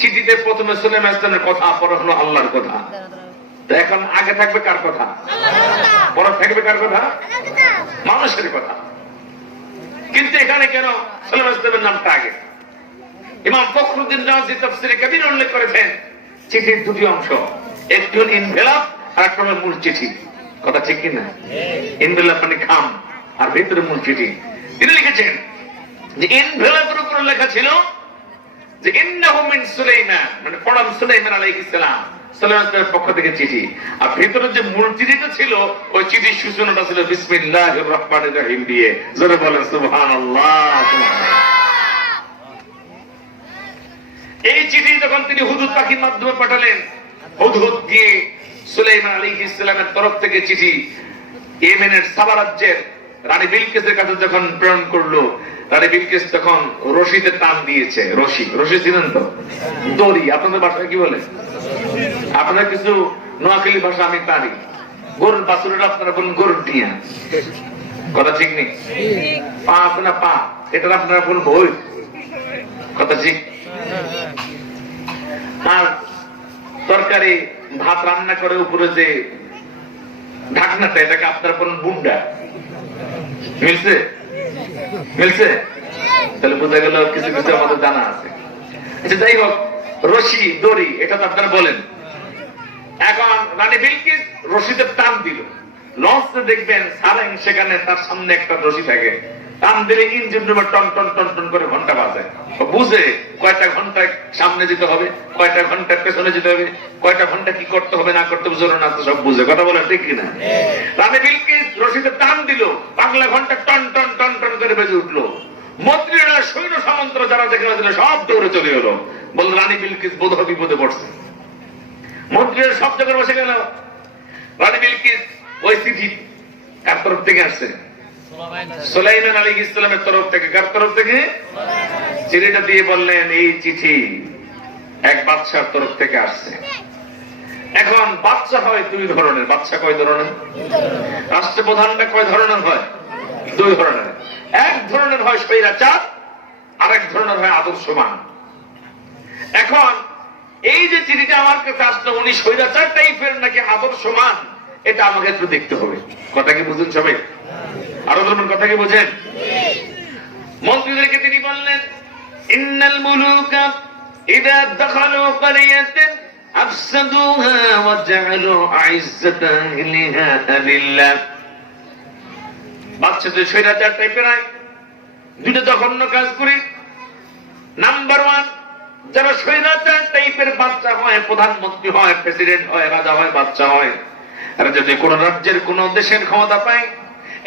চিঠিতে প্রথমে সুলাইমান ইসলামের কথা, পরে হলো আল্লাহর কথা। এখন আগে থাকবে কার কথা? পরে থাকবে কার কথা? মানুষের কথা। কিন্তু এখানে কেন সুলাইমান ইসলামের নামটা আগে? ইমাম ফখরুদ্দিন রাজি তাফসীরে কবির উল্লেখ করেছেন, চিঠির দুটি অংশ, একটি হল ইনভেলাপ আর একটা হল মূল চিঠি। কথা ঠিক কিনা? ইনভেলাপ মানে খাম, আর ভিতরে মূল চিঠি। তিনি লিখেছেন যে ইনভেলাপের উপরে লেখা ছিল যে ইন্নাহু মিন সুলাইমান, মানে পরম সুলাইমান আলাইহিস সালাম, সুলাইমান ইসলামের পক্ষ থেকে চিঠি। আর ভিতরে যে মূল চিঠিটা ছিল, ওই চিঠির সূচনাটা ছিল বিসমিল্লাহির রহমানির রহিম দিয়ে। জোরে বলেন সুবহানাল্লাহ। এই চিঠি যখন তিনি হুদহুদ পাখির মাধ্যমে পাঠালেন, হুদহুদ গিয়ে সুলাইমান আলাইহিস সালামের তরফ থেকে চিঠি ইয়েমেনের সাবা রাজ্যের রানী বিলকিসের কাছে যখন প্রেরণ করলো, রানী বিলকিস তখন রশিতে টান দিয়েছে। রশি, রশি চিনেন তো? দড়ি। আপনাদের ভাষায় কি বলে? আপনারা কিছু নোয়াখালী ভাষা আমি পারি। গরুর বাছুরের আপনারা বলেন গরুর টিয়া। কথা ঠিক নেই? পা আছে না পা, এটা আপনারা বলুন ভই। কথা ঠিক? আর তরকারি ভাত রান্না করে উপরে যে ঢাকনাটা, এটাকে আপনারা বলেন বুন্ডা। মিলছে? মিলছে? তাহলে বোঝা গেল কিছু কিছু আমাদের জানা আছে। আচ্ছা যাই হোক, রশি, দড়ি, এটা তো আপনারা বলেন। এখন রানী বিলকিস রশিতে টান দিল। লঞ্চে দেখবেন সারেং, সেখানে তার সামনে একটা রশি থাকে। টান দিলে ইঞ্জিন রুমে টন টন টন টন করে ঘন্টা বাজে। বুঝে কয়টা ঘন্টা সামনে যেতে হবে, কয়টা ঘন্টা পেছনে যেতে হবে, কয়টা ঘন্টা কি করতে হবে না করতে হবে, জোরে নাচতে সব বুঝে। কথা বলেন ঠিক কিনা? রানী বিলকিস রশিতে টান দিল, বাংলা ঘন্টা টন টন টন টন করে বেজে উঠলো। মন্ত্রীরা, সৈন্য সামন্ত যারা যেখানে ছিল সব দৌড়ে চলে গেল। বলল রানী বিলকিস বোধহয় বিপদে পড়ছে। মন্ত্রীরা সব জায়গায় বসে গেল। রানী বিলকিস ওই চিঠি কার তরফ থেকে আসছে? সুলাইমান আলাইহিস সালামের তরফ থেকে। কার তরফ থেকে? চিঠিটা দিয়ে বললেন, এই চিঠি এক বাদশার তরফ থেকে আসছে। এখন বাদশা হয় দুই ধরনের। বাদশা কয় ধরনের? রাষ্ট্রপ্রধানটা কয় ধরনের হয়? দুই ধরনের। এক ধরনের হয় স্বৈরাচার, আরেক ধরনের হয় আদর্শবান। এখন এই যে চিঠিটা আমার কাছে আসলো, উনি স্বৈরাচার টাইপের নাকি আদর্শবান, এটা আমাকে একটু দেখতে হবে। কথা কি বুঝুন সবাই? আরো ধরুন, কথা কি বুঝেন? মন্ত্রীদেরকে তিনি বললেন, ইন্নাল মুলুকা ইযা দাখালু ক্বরিয়াতান আফসাদুহা ওয়া জাআলু আইজ্জাতা আহলিহা আযিল্লা। বাচ্চাদের স্বৈরাচার টাইপের হয়, দুটো জঘন্য কাজ করি। নাম্বার 1, যারা স্বৈরাচার টাইপের বাচ্চা হয়, প্রধানমন্ত্রী হয়, প্রেসিডেন্ট হয়, রাজা হয়, বাচ্চা হয়, এরা যদি কোন রাজ্যের কোন দেশের ক্ষমতা পায়,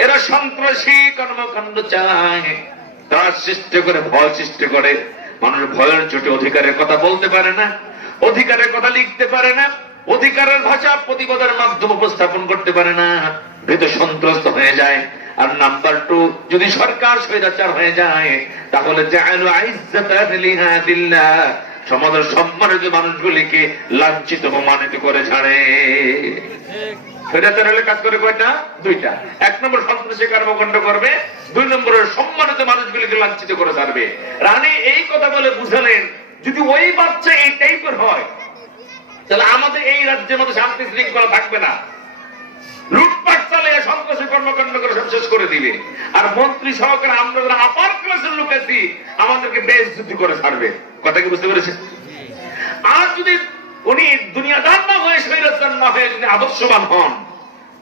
এরা সন্ত্রাসী কর্মকাণ্ড চায়, তারা সৃষ্টি করে, ভয় সৃষ্টি করে। মানুষ ভয়ের চোটে অধিকারের কথা বলতে পারে না, অধিকারের কথা লিখতে পারে না, অধিকারের ভাষা প্রতিবাদের মাধ্যমে উপস্থাপন করতে পারে না, ভীত সন্ত্রস্ত হয়ে যায়। আর নাম্বার 2, যদি সরকার স্বৈরাচার হয়ে যায়, তাহলে জাআলু আইজ্জাতা আহলিহা আযিল্লা, সমাজের সম্মানিত মানুষগুলিকে লাঞ্ছিত অপমানিত করে ছাড়ে। স্বৈরাচার হলে কাজ করে কয়টা? 2টা। 1 নম্বর সন্ত্রাসী কর্মকাণ্ড করবে, 2 নম্বরের সম্মানিত মানুষগুলিকে লাঞ্ছিত করে ছাড়বে। রানী এই কথা বলে বুঝালেন, যদি ওই বাচ্চা এই টাইপের হয়, তাহলে আমাদের এই রাজ্যের মধ্যে শান্তি শৃঙ্খলা থাকবে না, লুটপাট চালিয়ে সন্ত্রাসী কর্মকাণ্ড করে সব শেষ করে দিবে। আর মন্ত্রী সহকারে আমরা যারা আপার ক্লাসের লোক আছি, আমাদেরকে বেইজ্জতি করে ছাড়বে। কথা কি বুঝতে পেরেছেন? আর যদি উনি দুনিয়াদার না হয়ে, স্বৈরাচার না হয়ে যদি আদর্শবান হন,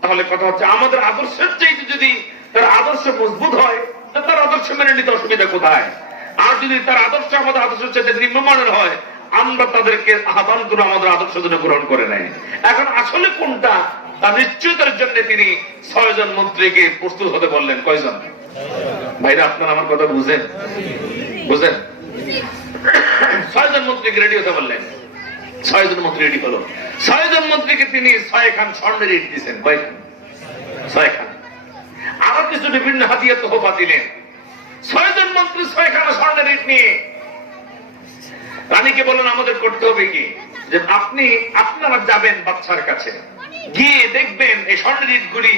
তাহলে কথা হচ্ছে আমাদের আদর্শের চাইতে যদি তার আদর্শ মজবুত হয়, তার আদর্শ মেনে নিতে অসুবিধা কোথায়? আর যদি তার আদর্শ আমাদের আদর্শের চাইতে নিম্নমানের হয়, আমরা তাদেরকে আহ্বান করে আমাদের আদর্শ জন্য গ্রহণ করে নেয়। এখন আসলে কোনটা তার নিশ্চয়তার জন্য তিনি 6 জন মন্ত্রীকে প্রস্তুত হতে বললেন। কয়জন ভাইরা, আপনারা আমার কথা বুঝেন? বুঝেন? 6 জন মন্ত্রীকে রেডি হতে বললেন। 6 জন মন্ত্রী রেডি হলো। 6 জন মন্ত্রীকে তিনি 6 খান স্বর্ণের ইট দিয়েছেন। কয়খান? 6 খান। আরো কিছু বিভিন্ন হাতিয়ার তোহফা দিলেন। 6 জন মন্ত্রী 6 খান স্বর্ণের ইট নিয়ে রানীকে বললেন, আমাদের করতে হবে কি, যে আপনারা যাবেন বাচ্চার কাছে, গিয়ে দেখবেন এই স্বর্ণের ইটগুলি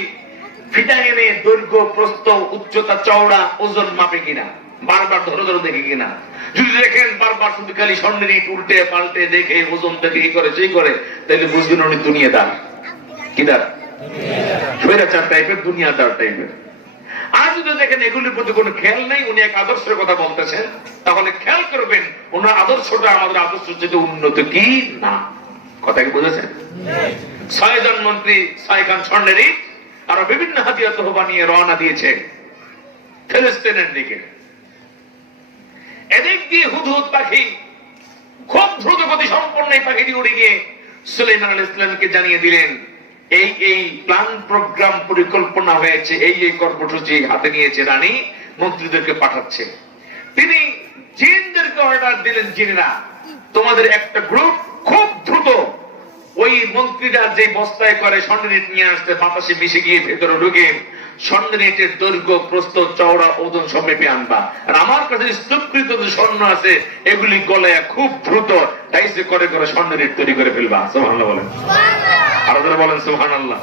ফিতা এনে দৈর্ঘ্য, প্রস্থ, উচ্চতা, চওড়া, ওজন মাপে কিনা, বারবার ধরে ধরে দেখে কিনা। যদি দেখেন বারবার শুধু খালি স্বর্ণের ইট উল্টে পাল্টে দেখে ওজন দেখে কি করে সেই করে, তাহলে বুঝবেন উনি দুনিয়াদার। কি দার? স্বৈরাচার টাইপের, দুনিয়াদার টাইপের। আর যদি দেখেন এগুলির প্রতি কোনো খেয়াল নেই, উনি এক আদর্শের কথা বলতেছেন, তাহলে খেয়াল করবেন ওনার আদর্শটা আমাদের আদর্শের চেয়ে উন্নত কি না। কথা কি বুঝেছেন? 6 জন মন্ত্রী 6 খান স্বর্ণের ইট আরো বিভিন্ন হাতিয়ার তোহফা নিয়ে রওনা দিয়েছে ফিলিস্তিনের দিকে। এদিক দিয়ে হুদহুদ পাখি খুব দ্রুত গতি সম্পন্ন এই পাখিটি উড়ে গিয়ে সুলাইমান আলাইহিস সালামকে জানিয়ে দিলেন, এই প্ল্যান প্রোগ্রাম পরিকল্পনা হয়েছে, এই কর্মসূচি হাতে নিয়েছে রানী, মন্ত্রীদেরকে পাঠাচ্ছে। তিনি জিনদেরকে অর্ডার দিলেন, জিনেরা তোমাদের একটা গ্রুপ খুব দ্রুত ওই মন্ত্রীরা যে বস্তায় করে স্বর্ণের ইট নিয়ে আসতে, বাতাসে মিশে গিয়ে ভেতরে ঢুকে স্বর্ণের ইটের দৈর্ঘ্য, প্রস্থ, চওড়া, ওজন সব মেপে আনবা। আর আমার কাছে স্তূপকৃত যে স্বর্ণ আছে, এগুলি গলায় খুব দ্রুত ডাইসে করে করে স্বর্ণের ইট তৈরি করে ফেলবা। সুবহানাল্লাহ বলেন। আরো যারা বলেন সুবহানাল্লাহ।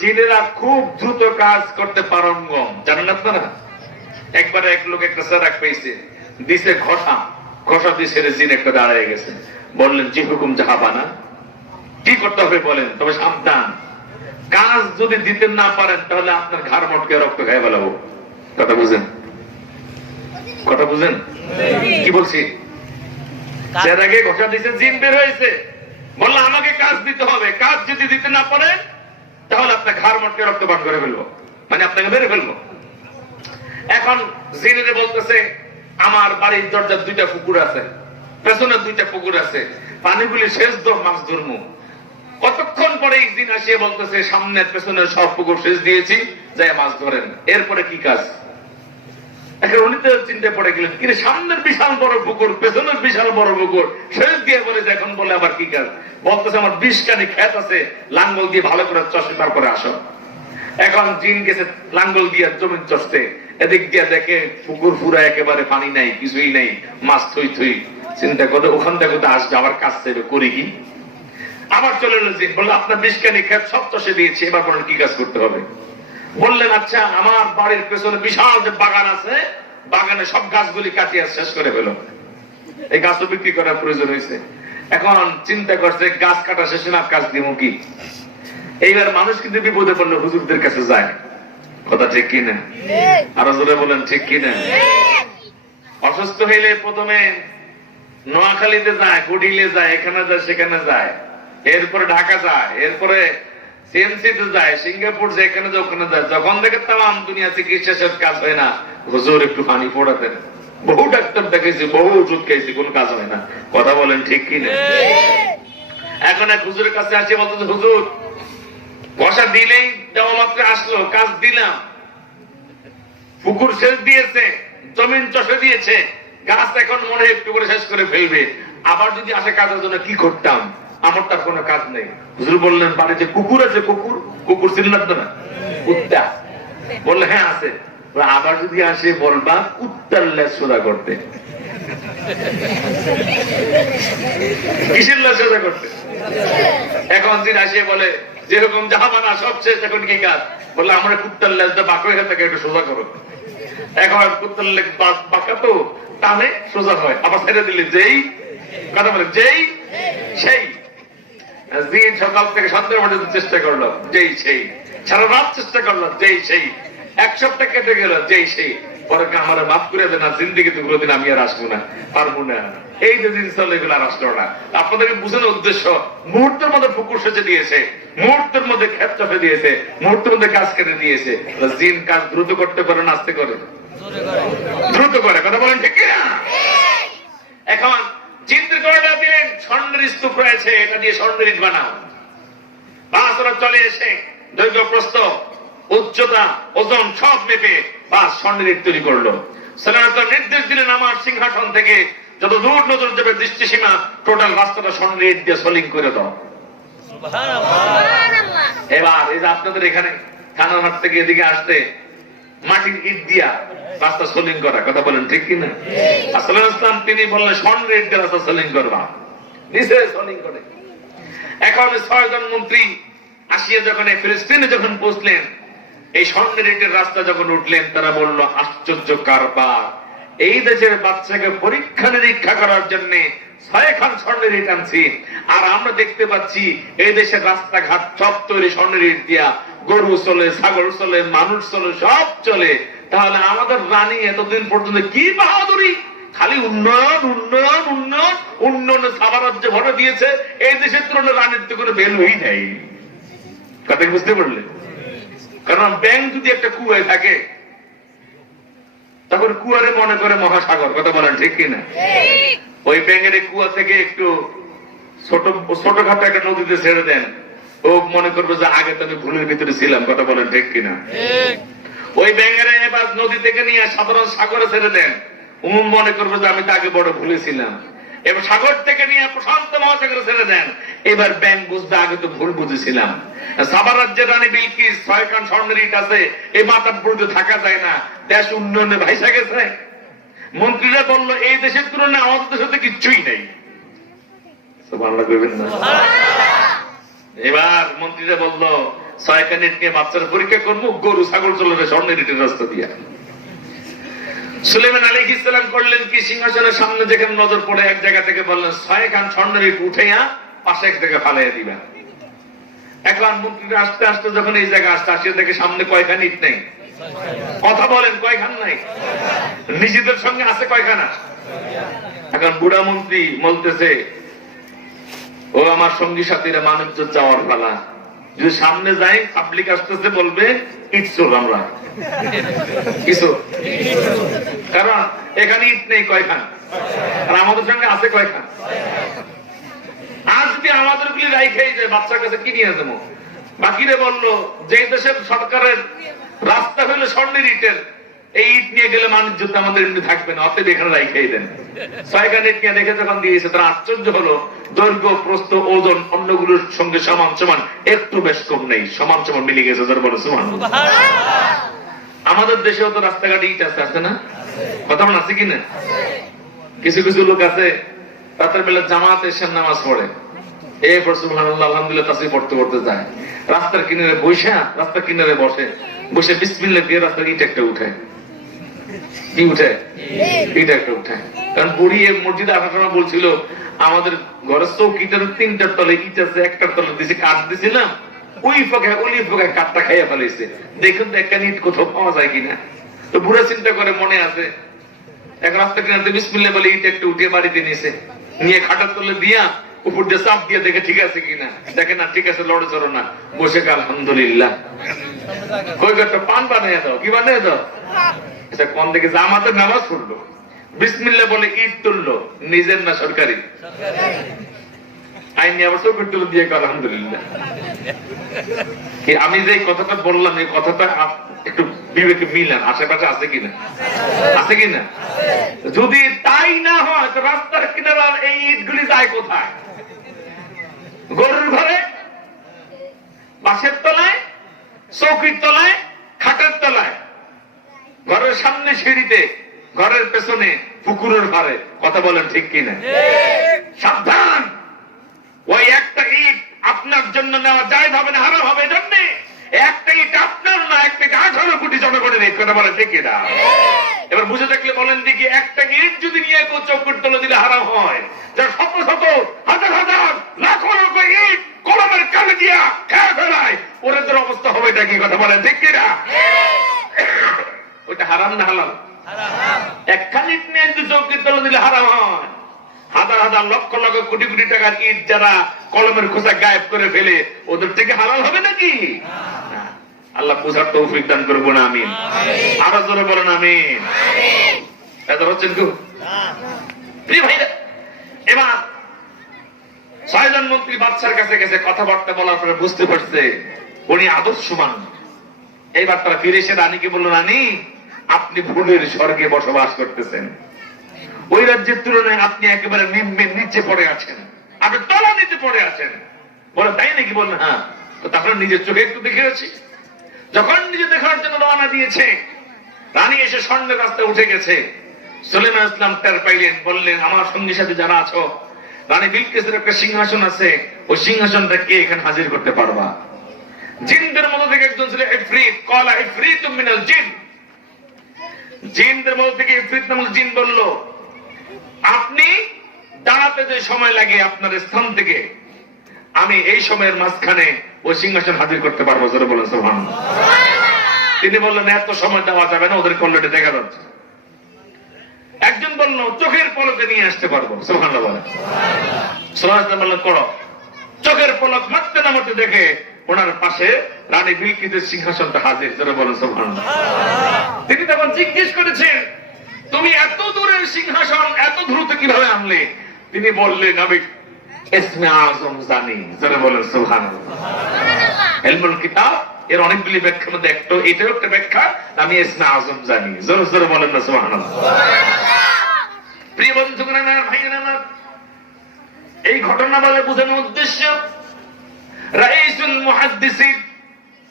জিনেরা খুব দ্রুত কাজ করতে পারঙ্গম, জানেন আপনারা? একবারে এক লোক একটা সারাক পেয়েছে, দিছে ঘষা দিছে, জিন একটা দাঁড়িয়ে গেছে। বললেন, জি হুকুম জাহাবানা, কি করতে হবে বলেন, তবে সাবধান, কাজ যদি দিতে না পারেন তাহলে আপনার ঘাড় মটকে রক্ত খেয়ে ফেলাবো। কথা বুঝেন? কথা বুঝেন কি বলছি? যার আগে ঘষা দিছে, জিন বের হয়েছে, বললাম আমাকে কাজ দিতে হবে, কাজ যদি দিতে না পারেন তাহলে আপনার ঘাড় মটকে রক্ত পান করে ফেলবো, মানে আপনাকে মেরে ফেলবো। এখন জিনেরে বলতেছে, আমার বাড়ির দরজার 2টা পুকুর আছে, পেছনে 2টা পুকুর আছে, পানিগুলি শেষ দর, মাছ ধরবো। কতক্ষণ পরে একদিন আসিয়ে বলতেছে, সামনের পেছনের সব পুকুর শেষ দিয়েছি, যাই মাছ ধরেন। এরপরে কি কাজ? এখন উনি তো চিন্তা পড়ে গেলেন, কিন্তু সামনের বিশাল বড় পুকুর, পেছনের বিশাল বড় পুকুর শেষ দিয়ে বলে, এখন বলে আবার কি কাজ? বলতেছে, আমার 20 কানি ক্ষেত আছে, লাঙ্গল দিয়ে ভালো করে চষে তারপরে আসো। এখন জিন গেছে লাঙ্গল দিয়ে জমিন চষতে, এদিক দিয়ে দেখে পুকুর পুরা একেবারে পানি নাই, কিছুই নাই, মাছ থই থই। চিন্তা করে ওখান থেকে আসবে, আবার কাজ চাইবে, করি কি? আবার চলে এলো জিন, বললো আপনার 20 কানি ক্ষেত সব চষে দিয়েছি, এবার বলেন কি কাজ করতে হবে? বললেন আচ্ছা আমার বাড়ির পেছনে বিশাল যে বাগান আছে, বাগানে সব গাছগুলি কাটিয়ে শেষ করে ফেলো, এই গাছও বিক্রি করার প্রয়োজন হয়েছে। এখন চিন্তা করছে গাছ কাটা শেষে না কাজ দিব কি। এইবার মানুষ কিন্তু বিপদে পড়লে হুজুরদের কাছে যায়, কথা ঠিক কিনা? আরো জোরে বলেন ঠিক কিনা? অসুস্থ হইলে প্রথমে নোয়াখালীতে যায়, কুড়িলে যায়, এখানে যায় সেখানে যায়, এরপরে ঢাকা যায়, এরপরে সিএমসিতে যায়, সিঙ্গাপুর যায়, এখানে যায় ওখানে যায়। যখন দেখে তাম দুনিয়া চিকিৎসা শেষ কাজ হয় না, হুজুর একটু পানি পড়াতেন। বহু ডাক্তার দেখেছি, বহু ওষুধ খাইছি, কোন কাজ হয় না, কথা বলেন ঠিক কিনা? এখন এক হুজুরের কাছে আসে বলতে, হুজুর বসা দিলেই দেওয়া মাত্র আসলো, কাজ দিলাম, পুকুর সেচ দিয়েছে, জমিন চষে দিয়েছে, গাছ এখন মনে হয় একটু করে শেষ করে ফেলবে, আবার যদি আসে কাজের জন্য কি করতাম, আমার তার কোনো কাজ নেই। হুজুর বললেন বাড়িতে কুকুর আছে, কুকুর কুকুর চিনলাম তো না, কুত্তা, বললে হ্যাঁ আছে, আবার যদি আসে বলবা কুত্তার লেজ সোজা করতে। কিসের লেজ সোজা করতে? এখন দিন আসে বলে যেরকম জাহামানা সব শেষ, এখন কি কাজ? বললে আমরা কুত্তার লেজটা বাঁকা হয়ে থাকে, একটু সোজা করো। এখন কুত্তার লেজ বাঁকা তো টানে সোজা হয়, আবার ছেড়ে দিলে যেই কথা বলে যেই সেই, দিন সকাল থেকে সন্ধ্যা পর্যন্ত চেষ্টা করলো, যেই সেই, সারা রাত চেষ্টা করলো, যেই সেই, এক সপ্তাহ কেটে গেল, যেই সেই, পরে আমার মাফ করে দেন, আর জিন্দিগিতে কোনোদিন আমি আর আসবো না, পারবো না। এই যে জিনিস হলো এগুলো আর আসলো না। আপনাদেরকে বুঝানোর উদ্দেশ্য, মুহূর্তের মধ্যে পুকুর সেচে দিয়েছে, মুহূর্তের মধ্যে ক্ষেত চাপে দিয়েছে, মুহূর্তের মধ্যে কাজ কেটে দিয়েছে। জিন কাজ দ্রুত করতে পারে না আস্তে করে? দ্রুত করে, কথা বলেন ঠিক কিনা? এখন জিন্দের কয়টা দিলেন, স্বর্ণের স্তূপ রয়েছে, এটা দিয়ে স্বর্ণের ইট বানাও। বাসরা চলে এসে দৈর্ঘ্য প্রস্থ উচ্চতা ওজন সব মেপে বাস স্বর্ণের ইট তৈরি করলো। সালাউদ্দিন নির্দেশ দিলেন আমার সিংহাসন থেকে যত দূর নজর যাবে দৃষ্টিসীমা টোটাল রাস্তাটা স্বর্ণের ইট দিয়ে সোলিং করে দাও। এবার এই যে আপনাদের এখানে থানাঘাট থেকে এদিকে আসতে মাটির ইট দিয়া রাস্তা সোলিং করা, কথা বলেন ঠিক কিনা? আসলে ইসলাম তিনি বললেন স্বর্ণের ইট দিয়ে রাস্তা সোলিং করবা, নিচে সোলিং করে। এখন 6 জন মন্ত্রী আসিয়া যখন ফিলিস্তিনে যখন পৌঁছলেন, এই স্বর্ণের ইটের রাস্তা যখন উঠলেন, তারা বলল আশ্চর্য কারবার, এই দেশের বাচ্চাকে পরীক্ষা নিরীক্ষা করার জন্য 6 খান স্বর্ণের ইট আনছি, আর আমরা দেখতে পাচ্ছি এই দেশের রাস্তাঘাট সব তৈরি স্বর্ণের ইট দিয়া, গরু চলে, ছাগল চলে, মানুষ চলে, সব চলে। তাহলে আমাদের রানী এতদিন পর্যন্ত কি বাহাদুরি, খালি উন্নয়ন উন্নয়ন উন্নয়ন উন্নয়নে সাবারাজ্য ভরে দিয়েছে, এই দেশের তুলনায় রানীর তো কোনো ভ্যালুই নেই। কথা বুঝতে পারলে? কারণ ব্যাংক যদি একটা কুয়ায় থাকে, তখন কুয়ারে মনে করে মহাসাগর, কথা বলেন ঠিক কিনা? ওই ব্যাঙের কুয়া থেকে একটু ছোটখাটো একটা নদীতে ছেড়ে দেন, ও মনে করবে যে আগে তো আমি ভুলের ভিতরে ছিলাম, কথা বলেন ঠিক কিনা? ওই ব্যাঙের এবার নদী থেকে নিয়ে সাধারণ সাগরে ছেড়ে দেন, ও মনে করবে যে আমি তো আগে বড় ভুলেছিলাম। এবার সাগর থেকে নিয়ে প্রশান্ত মহাসাগরে ছেড়ে দেন, এবার ব্যাংক বুঝতে আগে তো ভুল বুঝেছিলাম। সাবার রাজ্যের রানী বিলকিস 6 খান স্বর্ণের ইট আছে, এই মাথার পুরোতে থাকা যায় না, দেশ উন্নয়নে ভাইসা গেছে। মন্ত্রীরা বলল এই দেশের তুলনায় আমাদের দেশে তো কিচ্ছুই নেই। সুবহানাল্লাহ কইবেন না? এবার মন্ত্রীরা বলল 6 খান ইট নিয়ে বাচ্চারা পরীক্ষা করবো, গরু ছাগল চলবে স্বর্ণের ইটের রাস্তা দিয়া। সুলাইমান আলাইহিস সালাম করলেন কি, সিংহাসনের সামনে যেখানে নজর পড়ে এক জায়গা থেকে বললেন 6 খান স্বর্ণের ইট উঠাইয়া পাশে এক জায়গায় ফালাইয়া দিবা। এখন মন্ত্রীরা আস্তে আস্তে যখন এই জায়গা আসতে আসে দেখে সামনে কয়খান ইট নেই, কথা বলেন কয়খান নাই, নিজেদের সঙ্গে আছে কয়খানা। এখন বুড়া মন্ত্রী বলতেছে, ও আমার সঙ্গী সাথীরা মানুষ যাওয়ার পালা, যদি সামনে যাই পাবলিক আসতেছে বলবে ইট চোর আমরা কিছু, কারণ এখানে ইট নেই কয়খান, আর আমাদের সঙ্গে আছে কয়খান। আজ যদি আমাদের গুলি রাই খেয়ে যায়, বাচ্চার কাছে কি নিয়ে যাবো? বাকিরে বললো যে দেশের সরকারের রাস্তা হইলো স্বর্ণের ইটের, এই ইট নিয়ে গেলে মানুষ যুদ্ধ আমাদের এমনি থাকবে না, অতএব এখানে রাই খেয়ে দেন। 6 খান ইট নিয়ে দেখে যখন দিয়েছে, তারা আশ্চর্য হলো, দৈর্ঘ্য প্রস্থ ওজন অন্যগুলোর সঙ্গে সমান সমান, একটু বেশ কম নেই, সমান সমান মিলে গেছে। যারা বলে সুবহানাল্লাহ। আমাদের দেশেও তো রাস্তাঘাটে ইট আছে, আছে না? কথা বলেন আছে কিনা? কিছু কিছু লোক আছে রাতের বেলা জামাতে এসে নামাজ পড়ে, সুবহানাল্লাহ আলহামদুলিল্লাহ তাসবিহ পড়তে পড়তে যায়, রাস্তার কিনারে বসে, রাস্তার কিনারে বসে, বসে বিসমিল্লাহ দিয়ে রাস্তার ইট একটা উঠায়, কি উঠায়? ইট একটা উঠায়। কারণ বুড়ি মসজিদে আসার সময় বলছিল আমাদের ঘরের চৌকিটার 3টার তলে ইট আছে, 1টার তলে দিছে কাঠ দিছিলাম, ওই ফাঁকায় কাঠটা খাইয়া ফেলেছে, দেখুন তো একটা ইট কোথাও পাওয়া যায় কিনা। তো বুড়া চিন্তা করে মনে আছে, এক রাস্তা কিনারে বিসমিল্লাহ বলে ইট একটা উঠিয়ে বাড়িতে নিয়েছে, নিয়ে খাটার তলে দিয়া উপর দিয়ে চাপ দিয়ে দেখে ঠিক আছে কিনা, দেখে না ঠিক আছে, লড়ে চড়ো না, বসে আলহামদুলিল্লাহ। কই একটা পান বানিয়ে দাও, কি বানিয়ে দাও? আচ্ছা, কোন দিকে জামাতে নামাজ পড়লো, বিসমিল্লাহ বলে ইট তুললো, নিজের না সরকারি আইনি, আবার চোখের তুলে দিয়ে আলহামদুলিল্লাহ। কি আমি যে কথাটা বললাম, এই কথাটা একটু বিবেকে মিলান, আশেপাশে আছে কিনা? আছে কিনা? যদি তাই না হয় তো রাস্তার কিনারার এই ইটগুলি যায় কোথায়? গরুর ঘরে, বাসের তলায়, চৌকির তলায়, খাটের তলায়, ঘরের সামনে সিঁড়িতে, ঘরের পেছনে, পুকুরের ঘরে। কথা বলেন ঠিক কিনা? সাবধান, ওই একটা ইট আপনার জন্য নেওয়া যায় হবে না, হারাম হবে। জন্য একটা ইট আপনার না, একটা 18 কোটি জনগণের ইট। কথা বলেন ঠিক কিনা? এবার বুঝে থাকলে বলেন দেখি, একটা ইট যদি নিয়ে কেউ চৌকুর তলে দিলে হারাম হয়, যার শত শত হাজার হাজার লাখো লাখ ইট কলমের কানে দিয়া খেয়ে ফেলায়, ওদের অবস্থা হবে এটা কি? কথা বলেন ঠিক কিনা? ওইটা হারাম না হালাল? একখান ইট নিয়ে যদি চৌকির তলে দিলে হারাম হয়, হাজার হাজার লক্ষ লক্ষ কোটি কোটি টাকার ইট যারা কলমের খোঁজা গায়েব করে ফেলে, ওদের থেকে হালাল হবে নাকি? আল্লাহ বুঝার তৌফিক দান করবো না, আমিন। আরো জোরে বলেন আমিন। এত হচ্ছেন কেউ? প্রিয় ভাইরা, এবার 6 জন মন্ত্রী বাদশার কাছে গেছে, কথাবার্তা বলার পরে বুঝতে পারছে উনি আদর্শমান। এইবার তারা ফিরে এসে রানীকে বলল, রানী আপনি ভুলের স্বর্গে বসবাস করতেছেন, ওই রাজ্যের তুলনায় আপনি একেবারে নিচে পড়ে আছেন, আপনি তলা নিচে পড়ে আছেন। বলে তাই নাকি? বললেন হ্যাঁ। তো তারপরে নিজের চোখে একটু দেখে গেছি। যখন নিজে দেখার জন্য রওনা দিয়েছে, রানী এসে স্বর্ণের রাস্তায় উঠে গেছে। সুলাইমান ইসলাম টের পাইলেন, বললেন আমার সঙ্গী সাথে যারা আছো, রানী বিলকিসের একটা সিংহাসন আছে, ওই সিংহাসনটা কে এখানে হাজির করতে পারবা? জিনদের মধ্যে থেকে একজন ছিল ইফরিত, ক্বালা ইফরিতুম মিনাল জিন। জিনদের মধ্যে থেকে ইফরিত নামক জিন বলল, আপনি দাঁড়াতে যে সময় লাগে আপনার স্থান থেকে, আমি এই সময়ের মাঝখানে ওই সিংহাসন হাজির করতে পারবো। জোরে বলেন সুবহানাল্লাহ। তিনি বললেন এত সময় দেওয়া যাবে না, ওদের কল্যাণে দেখা যাচ্ছে। একজন বলল চোখের পলকে নিয়ে আসতে পারবো। সুবহানাল্লাহ বলেন। সুবহানাল্লাহ বললেন করো। চোখের পলক মারতে না মারতে দেখে ওনার পাশে রানী বিলকিসের সিংহাসনটা হাজির। জোরে বলেন সুবহানাল্লাহ। তিনি তখন জিজ্ঞেস করেছেন, তুমি এত দূরের সিংহাসন এত দ্রুত কিভাবে আনলে? তিনি বললেন আমি ইসমে আজম জানি। জোরে বলেন সুবহানাল্লাহ। ইলমুল কিতাব এর অনেকগুলি ব্যাখ্যার মধ্যে একটা, এটাও একটা ব্যাখ্যা, আমি ইসমে আজম জানি। জোরে জোরে বলেন না সুবহানাল্লাহ। প্রিয় বন্ধুগণ আমার, ভাইয়েরা আমার, এই ঘটনা বলে বোঝানোর উদ্দেশ্য, রাইসুল মুহাদ্দিসিন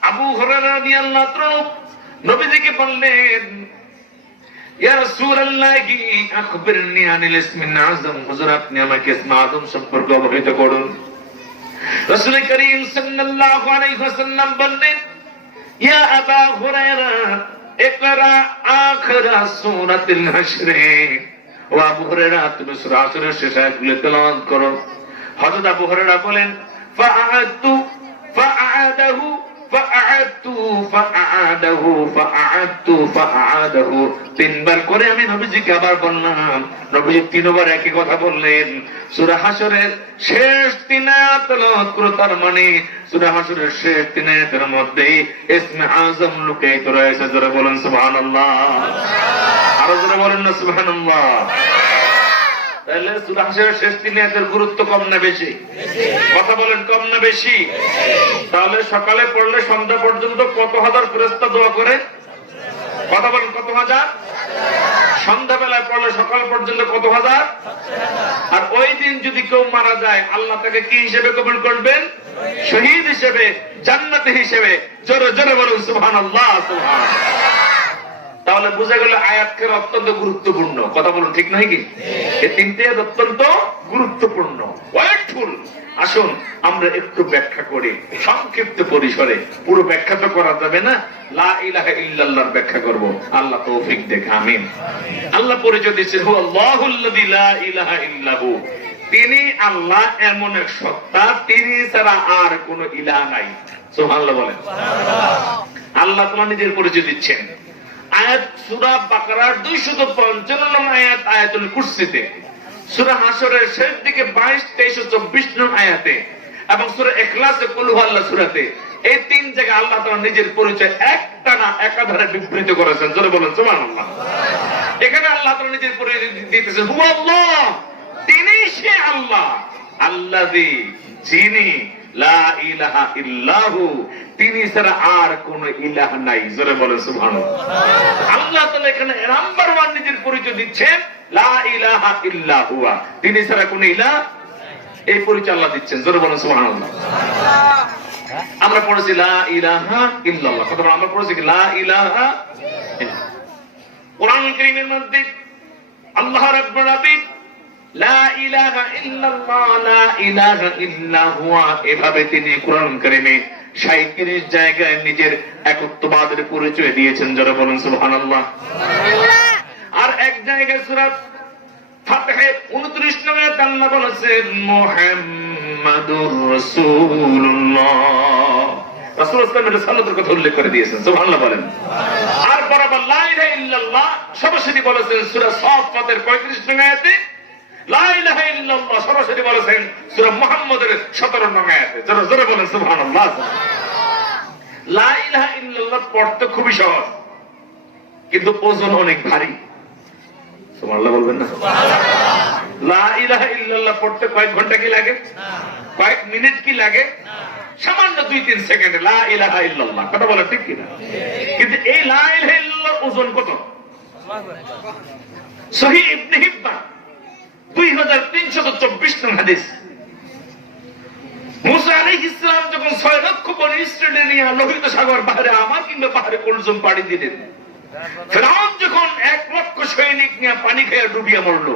আবু হুরায়রা রাদিয়াল্লাহু তাআলা নবীজিকে বললেন, ইয়া রাসূলুল্লাহি আখবিরনি আনিল ইসমিন আযম। হুজুর আপনি আমাকে ইসমে আযম সম্পর্কে অবহিত করুন। রাসূল করিম সাল্লাল্লাহু আলাইহি ওয়াসাল্লাম বললেন, ইয়া আবা হুরায়রা ইকরা আখিরা সূরাতুল হাশর। ও আবু হুরায়রা তুমি সূরা হাশরের শেষ আয়াতগুলো তেলাওয়াত করো। হযরত আবু হুরায়রা বলেন, ফাআদতু ফাআদাহু ফাআদতু ফাআদাহু ফাআদতু ফাআদাহু। 3 বার করে আমি নবীজিকে আবার বললাম। নবীজি 3 বার একই কথা বললেন। সূরা হাশরের শেষ 3 আয়াত তেলাওয়াত করো, তার মানে সূরা হাশরের শেষ 3 আয়াতের মধ্যে ইসমে আযম লুকায়িত রয়েছে। জোরে বলেন সুবহানাল্লাহ। আরো জোরে বলেন না সুবহানাল্লাহ। তাহলে সূরা হাশরের শেষ 3 আয়াতের গুরুত্ব কম না বেশি? কথা বলেন কম না বেশি? তাহলে সকালে পড়লে সন্ধ্যা পর্যন্ত কত হাজার ফেরেশতা দোয়া করে? কথা বলেন কত হাজার? সন্ধ্যাবেলায় পড়লে সকাল পর্যন্ত কত হাজার? আর ওই দিন যদি কেউ মারা যায়, আল্লাহ তাকে কি হিসেবে কবুল করবেন? শহীদ হিসেবে, জান্নাতি হিসেবে। জোরে জোরে বলুন সুবহানাল্লাহ। সুবহানাল্লাহ। তাহলে বোঝা গেল আয়াতকে অত্যন্ত গুরুত্বপূর্ণ। কথা বলুন ঠিক নয় কি? এই 3টে অত্যন্ত গুরুত্বপূর্ণ, ওয়েটফুল। আসুন আমরা একটু ব্যাখ্যা করি সংক্ষিপ্ত পরিসরে, পুরো ব্যাখ্যা তো করা যাবে না, লা ইলাহা ইল্লাল্লাহর ব্যাখ্যা করব। আল্লাহ তৌফিক দেখ, আমিন। আল্লাহ পরিচয় দিচ্ছেন হু আল্লাহুল্লাযী লা ইলাহা ইল্লাহু, তিনি আল্লাহ এমন এক সত্তা, তিনি ছাড়া আর কোন ইলাহ নাই। সুবহানাল্লাহ বলেন। আল্লাহ তোমার নিজের পরিচয় দিচ্ছেন। আয়াত সূরা বাকারার 255 নং আয়াত, আয়াতুল কুরসিতে, সূরা হাশরের শেষ দিকে 22, 23 ও 24 নং আয়াতে, এবং সূরা ইখলাসে কুল হুয়াল্লাহ সূরাতে, এই তিন জায়গায় আল্লাহ তাআলা নিজের পরিচয় একটানা একাধারে বিবৃত করেছেন। জোরে বলেন সুবহানাল্লাহ। এখানে আল্লাহ তাআলা নিজের পরিচয় দিতেছেন হু আল্লাহ, তিনি সে আল্লাহ, আল্লাযী, যিনি, লা ইলাহা ইল্লাহু, তিনি ছাড়া আর কোন ইলাহ নাই। জোরে বলেন সুবহানাল্লাহ। আল্লাহ তাআলা এখানে নাম্বার 1 নিজের পরিচয় দিচ্ছেন লা ইলাহা ইল্লা হুয়া, তিনি ছাড়া কোন ইলাহ, এই পরিচয় আল্লাহ দিচ্ছেন। জোরে বলেন সুবহানাল্লাহ। আমরা পড়েছি লা ইলাহা ইল্লাল্লাহ, কথা বলেন, আমরা পড়েছি লা ইলাহা ইল্লাল্লাহ। কোরআন কারীমের মধ্যে আল্লাহ রাব্বুল আলামিন লা ইলাহা ইল্লাল্লাহ, লা ইলাহা ইল্লা হুয়া, এভাবে তিনি কোরআন কারীমে 37 জায়গায় নিজের একত্ববাদের পরিচয় দিয়েছেন। যারা বলেন সুবহানাল্লাহ। আর এক জায়গায় সূরা ফাতিহা 29 নং আয়াতে আল্লাহ বলেছেন মুহাম্মাদুর রাসূলুল্লাহ, রাসূল সাল্লাল্লাহু আলাইহি ওয়াসাল্লামের কথা উল্লেখ করে দিয়েছেন। সুবহানাল্লাহ বলেন। আর বরাবর লা ইলাহা ইল্লাল্লাহ সরাসরি বলেছেন সূরা সাফফাতের 35 নং আয়াতে, লা ইলাহা ইল্লাল্লাহ সরাসরি বলেছেন সূরা মুহাম্মাদের 17 নং আয়াতে। যারা জোরে বলেন সুবহানাল্লাহ। লা ইলাহা ইল্লাল্লাহ পড়তে খুবই সহজ, কিন্তু ওজন অনেক ভারী। সুবহানাল্লাহ বলবেন না? লা ইলাহা ইল্লাল্লাহ পড়তে কয়েক ঘন্টা কি লাগে? কয়েক মিনিট কি লাগে? সামান্য 2-3 সেকেন্ডে লা ইলাহা ইল্লাল্লাহ, কথা বলা ঠিক কিনা? কিন্তু এই লা ইলাহা ইল্লাল্লাহর ওজন কত? সহিহ ইবনে হিব্বান 2324 নং হাদিস। মুসা আলাইহিস সালাম যখন 6 লক্ষ বনী ইসরায়েল নিয়ে লোহিত সাগর পাহাড়ে আমার কিংবা পাহাড়ে কুলজুম পাড়ি দিলেন, ফিরআউন যখন 1 লক্ষ সৈনিক নিয়ে পানি খেয়ে ডুবিয়ে মরল,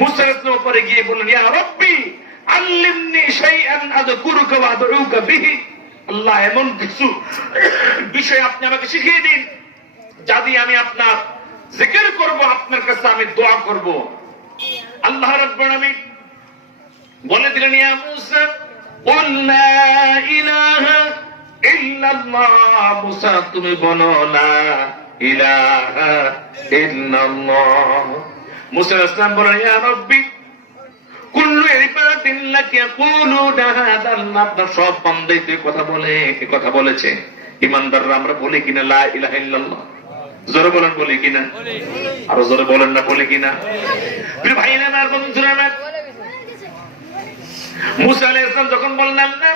মুসা রাসূল উপরে গিয়ে বললেন ইয়া রাব্বি আল্লিমনি শাইআন আযকুরুকা ওয়া আদউকা বিহি, আল্লাহ এমন কিছু বিষয় আপনি আমাকে শিখিয়ে দিন যা দিয়ে আমি আপনার জিকির করব, আপনার কাছে আমি দোয়া করব। আল্লাহ রাব্বুল আলামিন বলে দিলেন ইয়া মুসা কুল লা ইলাহা ইল্লাল্লাহ, মুসা তুমি বলো লা ইলাহা ইল্লাল্লাহ। মুসা আলাইহিস সালাম বলেন ইয়া রাব্বি কুল্লু ইবাদিন লাকা ইয়াকুলুনা হাযা, আল্লাহ আপনার সব বান্দাই তো কথা বলে, এই কথা বলেছে। ঈমানদাররা আমরা বলি কিনা লা ইলাহা ইল্লাল্লাহ? জোরে বলেন বলি কিনা? আরো জোরে বলেন না বলি কিনা? প্রিয় ভাইরা আর বন্ধুরা, মুসা আলাইহিস সালাম যখন বললেন না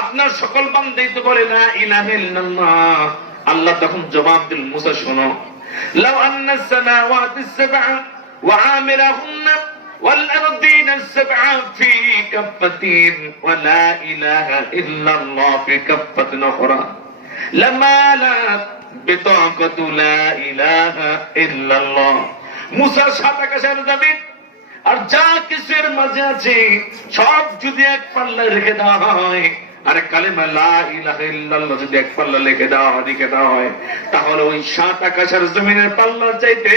আপনার সকল বান্দাই তো বলে লা ইলাহা ইল্লাল্লাহ, আল্লাহ তখন জবাব দিল মুসা শোনো, লাউ আন্নাস সামাওয়াতিস সাবআ ওয়া আমিরাহুন্না ওয়াল আরদিনা সাবআ ফি কাফফাতিন ওয়া লা ইলাহা ইল্লাল্লাহ ফি কাফফাতিন উখরা লামালাত বিতাকাতু লা ইলাহা ইল্লাল্লাহ। মুসা 7 আকাশের জমিন আর যা কিছুর মাঝে আছে সব যদি এক পাল্লায় রেখে দেওয়া হয়, আর কালেমা লা ইলাহা ইল্লাল্লাহ যদি এক পাল্লা রেখে দেওয়া হয়, তাহলে ওই 7 আকাশের জমিনের পাল্লার চাইতে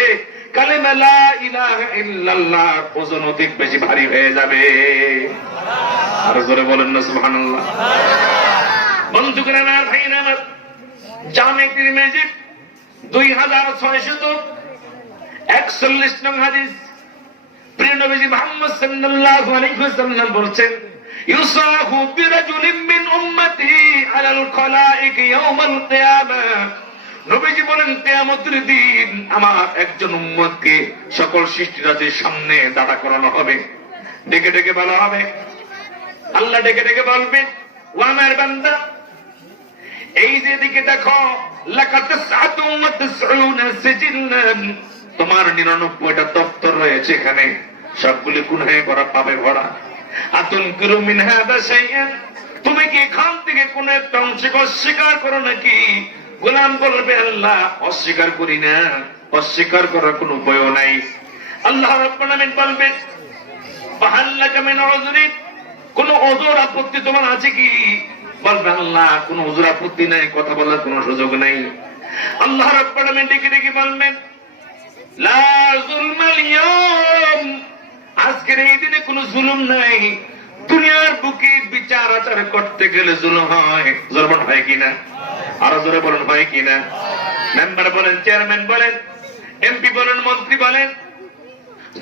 কালেমা লা ইলাহা ইল্লাল্লাহ ওজন অধিক বেশি ভারী হয়ে যাবে। আর জোরে বলেন না সুবহানাল্লাহ। বন্ধুগণ আমার, ভাইরা আমার, জামে তিরমিজি 2641 নং হাদিস, প্রিয় নবীজি মুহাম্মদ সাল্লাল্লাহু আলাইহি ওয়াসাল্লাম বলেছেন ইউসাহু বিরাজুলিন মিন উম্মতি আলাল খালাইক ইয়াউমাল কিয়ামাহ। নবীজি বলেন কিয়ামতের দিন আমার একজন উম্মতকে সকল সৃষ্টিরাজির সামনে দাঁড়া করানো হবে। ডেকে ডেকে বলা হবে, আল্লাহ ডেকে ডেকে বলবে ও আমার বান্দা, এই যে দিকে দেখো লাকাত সাআতুম ওয়া তাসউনা সিজিল্লান, তোমার 99টা দপ্তর রয়েছে, এখানে সবগুলি গুনাহে ভরা, পাপে ভরা। আতুনকিরু মিন হাযা শাইআন, তুমি কি এখান থেকে কোন একটা অংশকে অস্বীকার করো নাকি? গোলাম বলবে আল্লাহ অস্বীকার করি না, অস্বীকার করার কোন উপায় নাই। আল্লাহ রাব্বুল আলামিন বলবেন ফাহাল্লাকা মিন উযরি, কোন ওজোর আপত্তি তোমার আছে কি? বলবে আল্লাহ কোন ওজোর আপত্তি নাই, কথা বলার কোন সুযোগ নাই। আল্লাহ রাব্বুল আলামিন ডেকে ডেকে বলবেন লা যুলমাল ইয়াওম, আজকের এই দিনে কোনো জুলুম নাই। দুনিয়ার বুকে বিচার আচার করতে গেলে জুলুম হয়, জুলুম হয় কিনা? আরো জোরে বলেন হয় কিনা? মেম্বার বলেন, চেয়ারম্যান বলেন, এমপি বলেন, মন্ত্রী বলেন,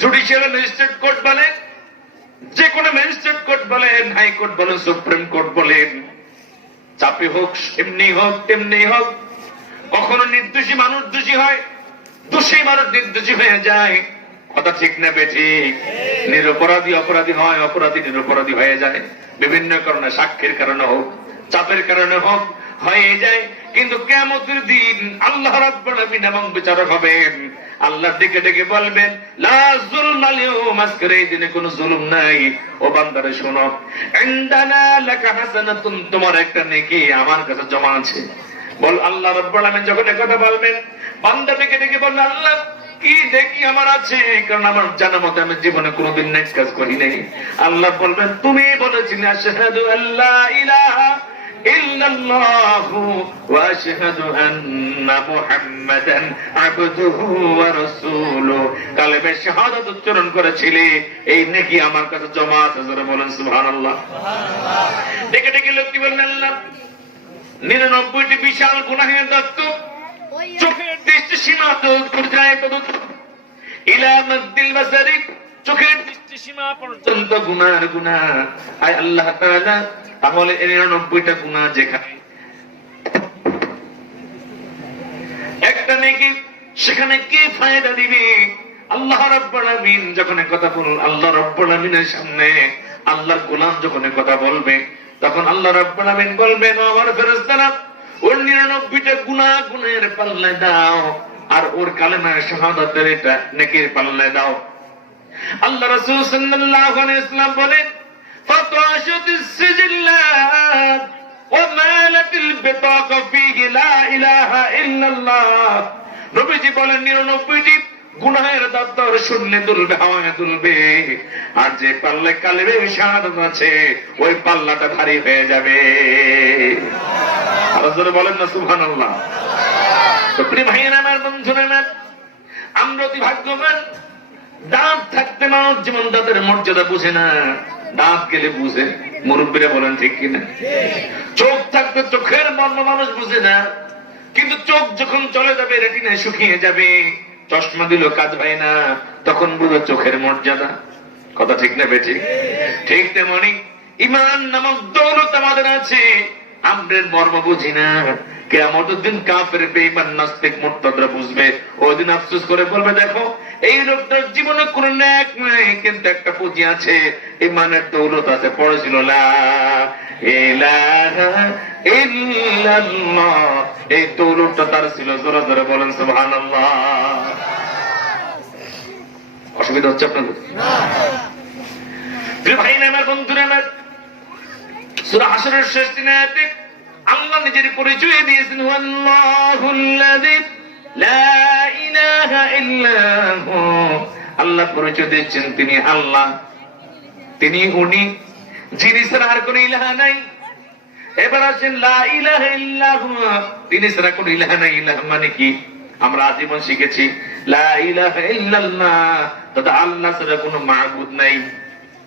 জুডিশিয়াল ম্যাজিস্ট্রেট কোর্ট বলেন, যে কোনো ম্যাজিস্ট্রেট কোর্ট বলেন, হাইকোর্ট বলেন, সুপ্রিম কোর্ট বলেন, চাপে হোক, এমনি হোক, তেমনি হোক, কখনো নির্দোষী মানুষ দোষী হয়, দোষী মানুষ নির্দোষী হয়ে যায়। কথা ঠিক না বেঠিক? নিরপরাধী অপরাধী হয়, অপরাধী নিরপরাধী হয়ে যায়। বিভিন্ন কারণে, সাক্ষীর কারণে হোক, চাপের কারণে হোক, হয়ে যায়। কিন্তু কিয়ামতের দিন আল্লাহ রাব্বুল আলামিন এবং বিচারক হবেন, আল্লাহ ডেকে ডেকে বলবেন লা যুলমাল ইয়াওম, আজকের এই দিনে কোনো জুলুম নাই। ও বান্দারে শোনো, ইনদানা লাকা হাসানাতুন, তোমার একটা নেকি আমার কাছে জমা আছে। বল আল্লাহ রাব্বুল আলামিন যখন কথা বলবেন, বান্দা ডেকে ডেকে বলবে আল্লাহ কি দেখি আমার আছে, কারণ আমার জানা মতে আমি জীবনে কোনোদিন নেক কাজ করি নাই। আল্লাহ বলবেন তুমি বলেছিলে আশহাদু আল্লা ইলাহা ইল্লাল্লাহু ওয়া আশহাদু আন্না মুহাম্মাদান আবদুহু ওয়া রাসূলুহু, কালেমে শাহাদাত উচ্চারণ করেছিলে, এই নেকি আমার কাছে জমা আছে। যারা বলেন সুবহানাল্লাহ। ডেকে ডেকে লোকটি বললেন আল্লাহ 99টি বিশাল গুনাহের দত্ত, চোখের দৃষ্টি সীমা ইলা মাদ্দিল বাসারি, চোখের দৃষ্টি সীমা পর্যন্ত গুনাহ গুনাহ। আয় আল্লাহ তাআলা, তাহলে 99টা গুনাহ যেখানে একটা নেকি, সেখানে কি ফায়দা দিবে? আল্লাহ রাব্বুল আলামিন যখন কথা বলুন, আল্লাহ রাব্বুল আলামিনের সামনে আল্লাহর গোলাম যখন কথা বলবে, তখন আল্লাহ রাব্বুল আলামিন বলবেন ও আমার ফেরেশতারা, ওর 99টা গুনাহ গুনাহের পাল্লায় দাও, আর ওর কালেমা শাহাদাতের এটা নেকির পাল্লায় দাও। আল্লাহ রাসূল সাল্লাল্লাহু আলাইহি ওয়াসাল্লাম বলেন ফাতাশাতিস সিজিল্লাত ওয়া মালাতিল বিতাকা ফীহি লা ইলাহা ইল্লাল্লাহ। নবীজি বলেন 99টি গুনাহের দপ্তর শূন্যে তুলবে, হাওয়ায় তুলবে, আর যে পাল্লায় কালেমা শাহাদাত আছে ওই পাল্লাটা ভারী হয়ে যাবে। আল্লাহ বলেন না সুবহানাল্লাহ। তো প্রিয় ভাইয়েরা আমার, বন্ধুরা আমার, আমরা অতি ভাগ্যবান। দাঁত থাকতে মানুষ যেমন দাঁতের মর্যাদা বুঝে না, দাঁত গেলে বুঝে। মুরব্বীরা বলেন ঠিক কিনা? চোখ থাকতে চোখের মর্ম মানুষ বুঝে না, কিন্তু চোখ যখন চলে যাবে, রেটিনায় শুকিয়ে যাবে, চশমা দিল কাজ হয় না, তখন বুঝে চোখের মর্যাদা। কথা ঠিক না বেঠিক? ঠিক তেমনি ঈমান নামক দৌলত আমাদের আছে, আমরা মর্ম বুঝি না। কিয়ামতের দিন কাফের, বেঈমান, নাস্তিক, মুরতাদরা বুঝবে। ওই দিন আফসোস করে বলবে দেখো এই লোকটার জীবনে কোনো নেক নাই, কিন্তু একটা পুঁজি আছে, ঈমানের দৌলত আছে, পড়েছিল লা ইলাহা ইল্লাল্লাহ, এই দৌলতটা তার ছিল। জোরে জোরে বলেন সুবহানাল্লাহ। অসুবিধা হচ্ছে আপনাদের? প্রিয় ভাই আমার, বন্ধুরা আমার, সূরা হাশরের শেষ দিনে আল্লাহ নিজের পরিচয় দিয়েছেন, আল্লাহুল্লাযী লা ইলাহা ইল্লা হু। আল্লাহ পরিচয় দিয়েছেন তিনি আল্লাহ, তিনি উনি, যিনি ছাড়া আর কোনো ইলাহা নাই। এবার আছেন লা ইলাহা ইল্লা হু, তিনি ছাড়া কোনো ইলাহা নাই। ইলাহ মানে কি? আমরা আজীবন শিখেছি লা ইলাহা ইল্লাল্লাহ, তথা আল্লাহ ছাড়া কোনো মাবুদ নাই।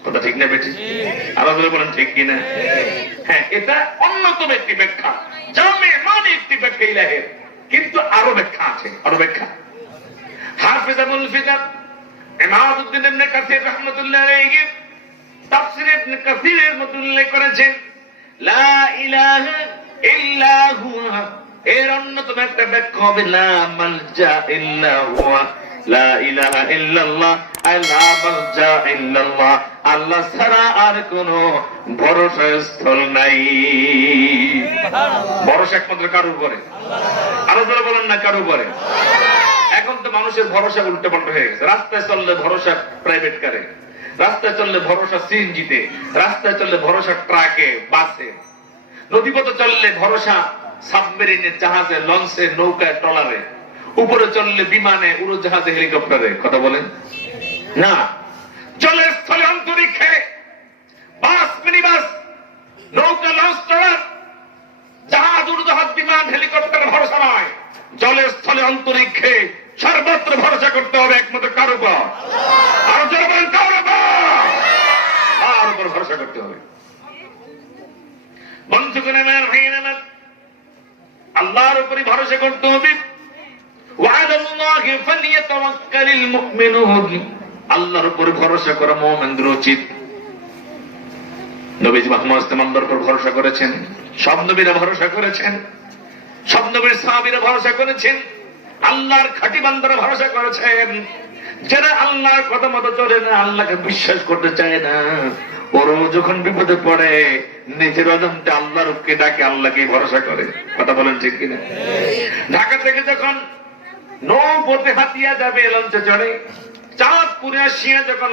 কথা ঠিক না বেটি? আরো বলেন ঠিক কিনা? হ্যাঁ, এটা অন্যতম একটি ব্যাখ্যা, জামে মানে একটি ব্যাখ্যা ইলাহের, কিন্তু আরো ব্যাখ্যা আছে, আরো ব্যাখ্যা। হাফিজ আবুল ফিদা ইমাদউদ্দিন ইবনে কাসির রাহমাতুল্লাহ আলাইহি তাফসীর ইবনে কাসিরের মধ্যে উল্লেখ করেছেন লা ইলাহা ইল্লা হুয়া, এর অন্যতম একটা ব্যাখ্যা হবে লা মালজা ইল্লা হুয়া, লা ইলাহা ইল্লাল্লাহ লা মালজা ইল্লাল্লাহ, আল্লাহ ছাড়া আর কোন ভরসা স্থল নাই। ভরসা একমাত্র কারোর উপরে। আরো যারা বলেন না কারোর উপরে। এখন তো মানুষের ভরসা উল্টে পাল্টা হয়ে গেছে। রাস্তায় চললে ভরসা প্রাইভেট কারে, রাস্তায় চললে ভরসা সিএনজিতে, রাস্তায় চললে ভরসা ট্রাকে, বাসে, নদীপথে চললে ভরসা সাবমেরিনে, জাহাজে, লঞ্চে, নৌকায়, ট্রলারে, উপরে চললে বিমানে, উড়োজাহাজে, হেলিকপ্টারে। কথা বলেন না, জলের স্থলে, অন্তরিক্ষে বাস, মিনি বাস, নৌকা, লঞ্চ, ট্রলার, জাহাজ, উড়োজাহাজ, বিমান, হেলিকপ্টার ভরসা নয়। জলে, স্থলে, অন্তরিক্ষে সর্বত্র ভরসা করতে হবে একমাত্র কার উপর? আর যারা বলেন কার উপর? তার উপর ভরসা করতে হবে। বন্ধুগণ আমার, ভাইয়ের আমার, আল্লাহর উপরই ভরসা করতে হবে। ওয়া'আলাল্লাহি ফালিয়াতাওয়াক্কালিল মুমিনুন, আল্লাহর উপর ভরসা করা মুমিনদের উচিত। নবীজি মুহাম্মদ সাল্লাল্লাহু আলাইহি ওয়াসাল্লাম আল্লাহর উপর ভরসা করেছেন, সব নবীরা ভরসা করেছেন, সব নবীর সাহাবীরা ভরসা করেছেন, আল্লাহর খাঁটি বান্দারা ভরসা করেছেন। যারা আল্লাহর কথা মতো চলে না, আল্লাহকে বিশ্বাস করতে চায় না, ওরও যখন বিপদে পড়ে নিজের অজান্তে আল্লাহর উপকে ডাকে, আল্লাহকে ভরসা করে। কথা বলেন ঠিক কিনা? ঢাকা থেকে যখন নৌপথে হাতিয়া যাবে লঞ্চে চড়ে, চাঁদপুরে আসিয়া যখন